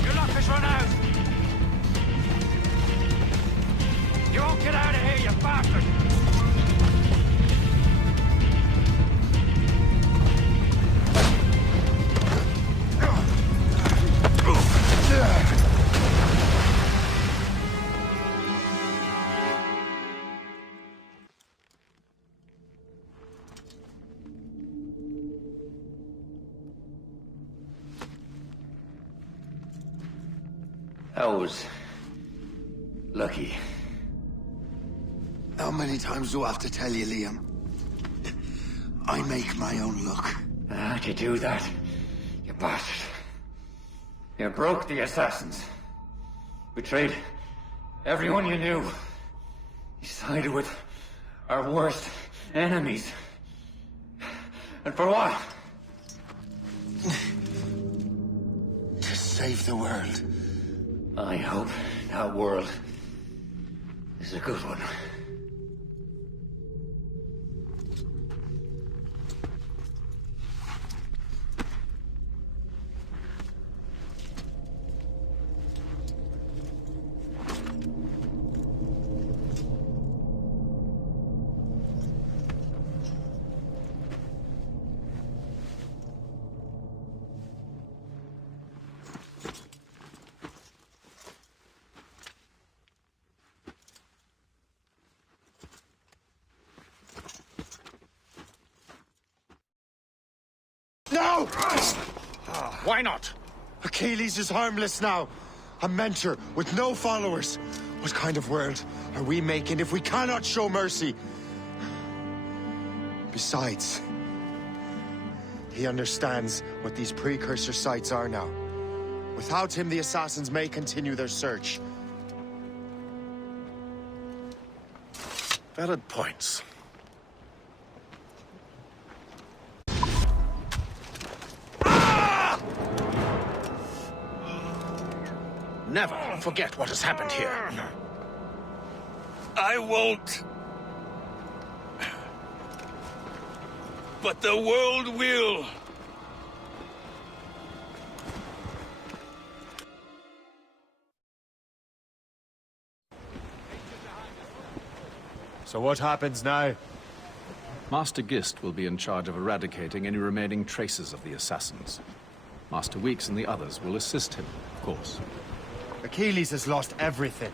Your luck has run out! You won't get out of here, you bastard! That was lucky. How many times do I have to tell you, Liam? I make my own luck. How'd you do that, you bastard? You broke the assassins. Betrayed everyone you knew. You sided with our worst enemies. And for what? To save the world. I hope that world is a good one. Why not? Achilles is harmless now. A mentor with no followers. What kind of world are we making if we cannot show mercy? Besides, he understands what these precursor sites are now. Without him, the assassins may continue their search. Valid points. Never forget what has happened here. I won't. But the world will. So what happens now? Master Gist will be in charge of eradicating any remaining traces of the assassins. Master Weeks and the others will assist him, of course. Achilles has lost everything.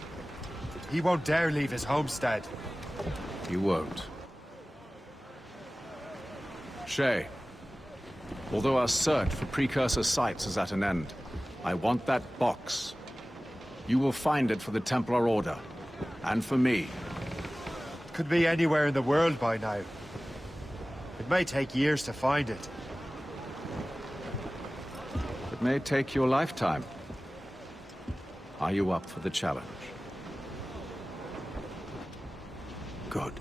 He won't dare leave his homestead. He won't. Shay, although our search for precursor sites is at an end, I want that box. You will find it for the Templar Order, and for me. Could be anywhere in the world by now. It may take years to find it. It may take your lifetime. Are you up for the challenge? Good.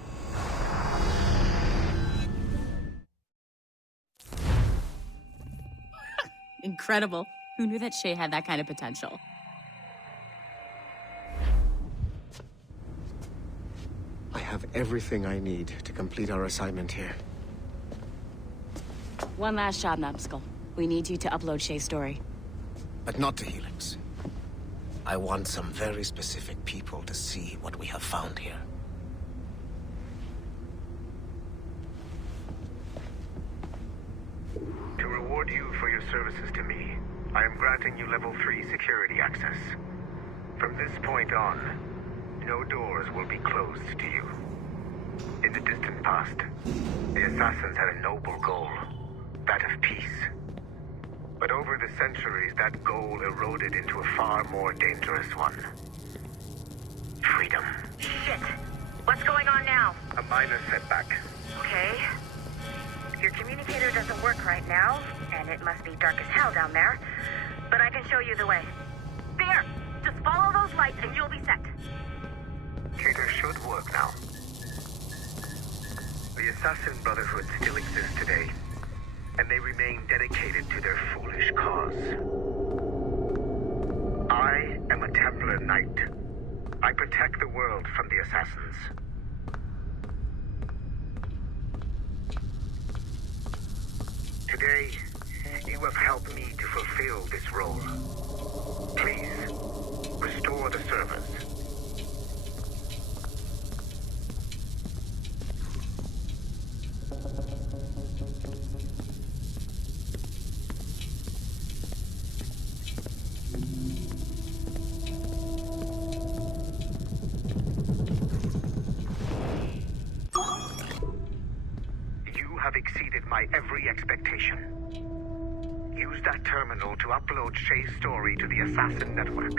Incredible. Who knew that Shay had that kind of potential? I have everything I need to complete our assignment here. One last job, Numbskull. We need you to upload Shay's story. But not to Helix. I want some very specific people to see what we have found here. To reward you for your services to me, I am granting you level 3 security access. From this point on, no doors will be closed to you. In the distant past, the assassins had a noble goal, that of peace. But over the centuries, that goal eroded into a far more dangerous one. Freedom. Shit. What's going on now? A minor setback. Okay. Your communicator doesn't work right now, and it must be dark as hell down there. But I can show you the way. There! Just follow those lights and you'll be set. Cater should work now. The Assassin Brotherhood still exists today, and they remain dedicated to their foolish cause. I am a Templar Knight. I protect the world from the assassins. Today, you have helped me to fulfill this role. Please, restore the servers. Exceeded my every expectation. Use that terminal to upload Shay's story to the Assassin Network.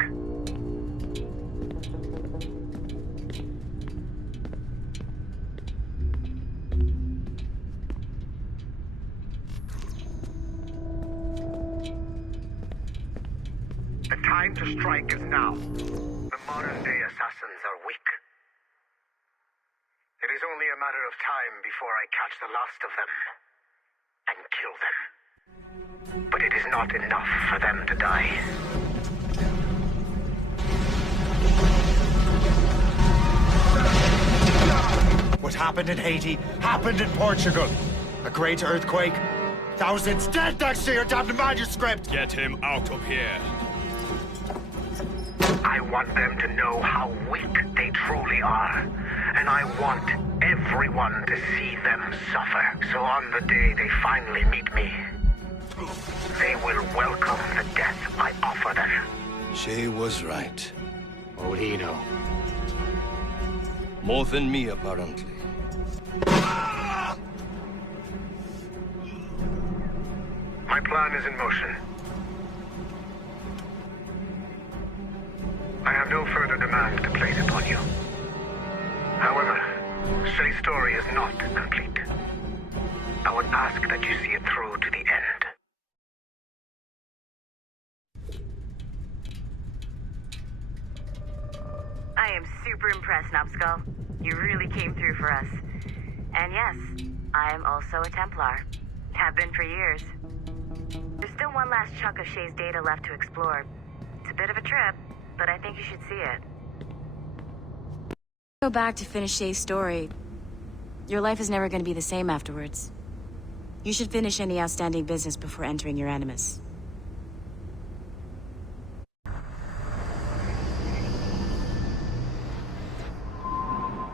The time to strike is now. The modern-day assassins are weak. It is only a matter of time before I catch the last of them and kill them. But it is not enough for them to die. What happened in Haiti happened in Portugal. A great earthquake. Thousands dead thanks to your damned manuscript. Get him out of here. I want them to know how weak they truly are. And I want everyone to see them suffer. So on the day they finally meet me, they will welcome the death I offer them. Shay was right. What would he know? More than me, apparently. My plan is in motion. I have no further demand to place upon you. However, Shay's story is not complete. I would ask that you see it through to the end. I am super impressed, Nubskull. You really came through for us. And yes, I am also a Templar. Have been for years. There's still one last chunk of Shay's data left to explore. It's a bit of a trip, but I think you should see it. Go back to finish Shay's story. Your life is never going to be the same afterwards. You should finish any outstanding business before entering your Animus.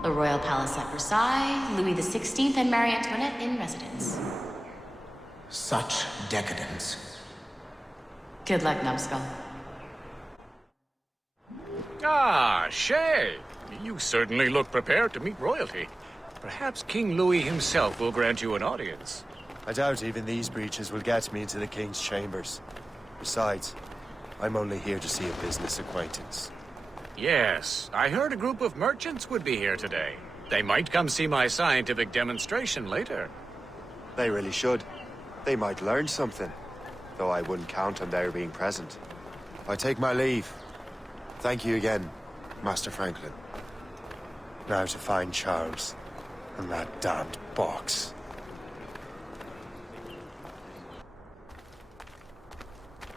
The Royal Palace at Versailles, Louis XVI and Marie Antoinette in residence. Such decadence. Good luck, Numbskull. Ah, Shay. You certainly look prepared to meet royalty. Perhaps King Louis himself will grant you an audience. I doubt even these breaches will get me into the King's chambers. Besides, I'm only here to see a business acquaintance. Yes, I heard a group of merchants would be here today. They might come see my scientific demonstration later. They really should. They might learn something, though I wouldn't count on their being present. I take my leave. Thank you again, Master Franklin. Now to find Charles and that damned box.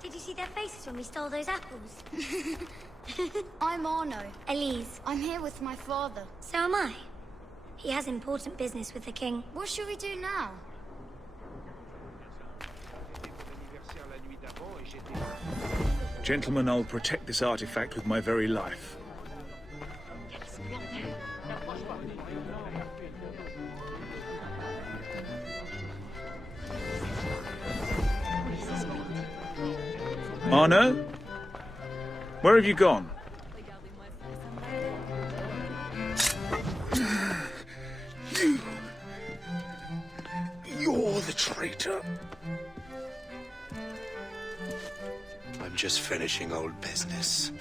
Did you see their faces when we stole those apples? I'm Arno. Elise. I'm here with my father. So am I. He has important business with the king. What should we do now? Gentlemen, I'll protect this artifact with my very life. Arno? Where have you gone? You're the traitor. I'm just finishing old business.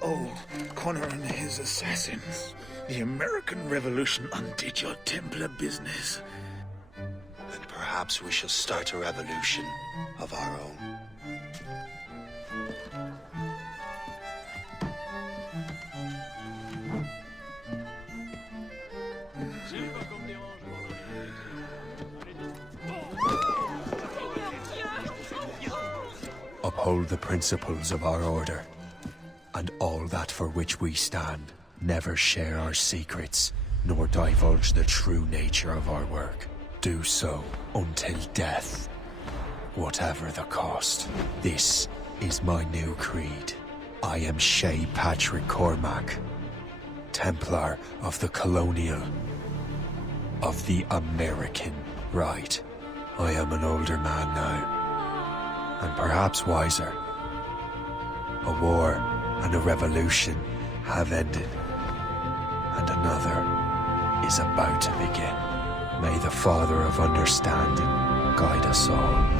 Old Connor and his assassins. The American Revolution undid your Templar business. Then perhaps we shall start a revolution of our own. Uphold the principles of our order, and all that for which we stand. Never share our secrets, nor divulge the true nature of our work. Do so until death, whatever the cost. This is my new creed. I am Shay Patrick Cormac, Templar of the Colonial, of the American Right. I am an older man now, and perhaps wiser. A war and a revolution have ended, and another is about to begin. May the Father of Understanding guide us all.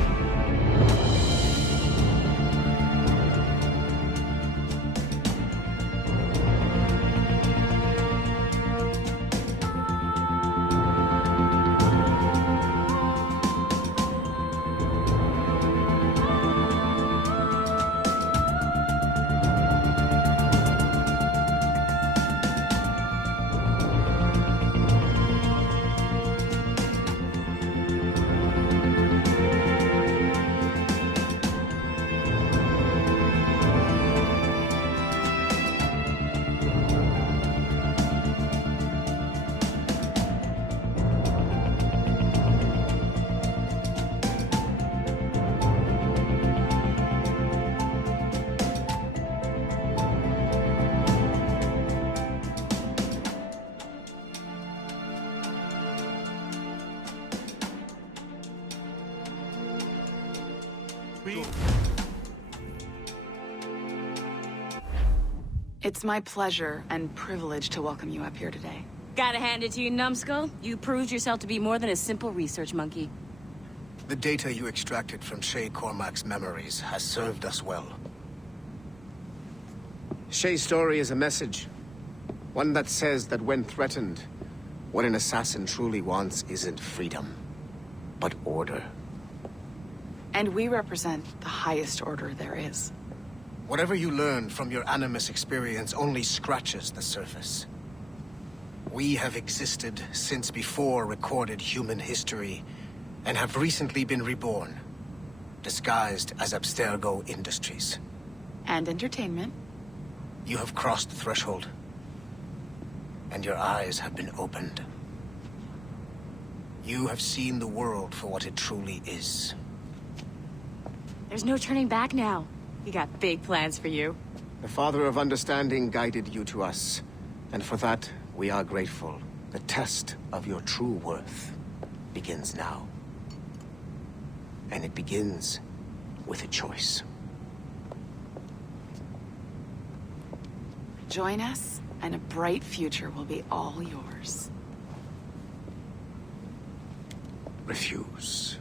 It's my pleasure and privilege to welcome you up here today. Gotta hand it to you, Numbskull. You proved yourself to be more than a simple research monkey. The data you extracted from Shay Cormac's memories has served us well. Shay's story is a message. One that says that when threatened, what an assassin truly wants isn't freedom, but order. And we represent the highest order there is. Whatever you learned from your Animus experience only scratches the surface. We have existed since before recorded human history, and have recently been reborn, disguised as Abstergo Industries. And entertainment. You have crossed the threshold, and your eyes have been opened. You have seen the world for what it truly is. There's no turning back now. We got big plans for you. The Father of Understanding guided you to us, and for that, we are grateful. The test of your true worth begins now. And it begins with a choice. Join us, and a bright future will be all yours. Refuse.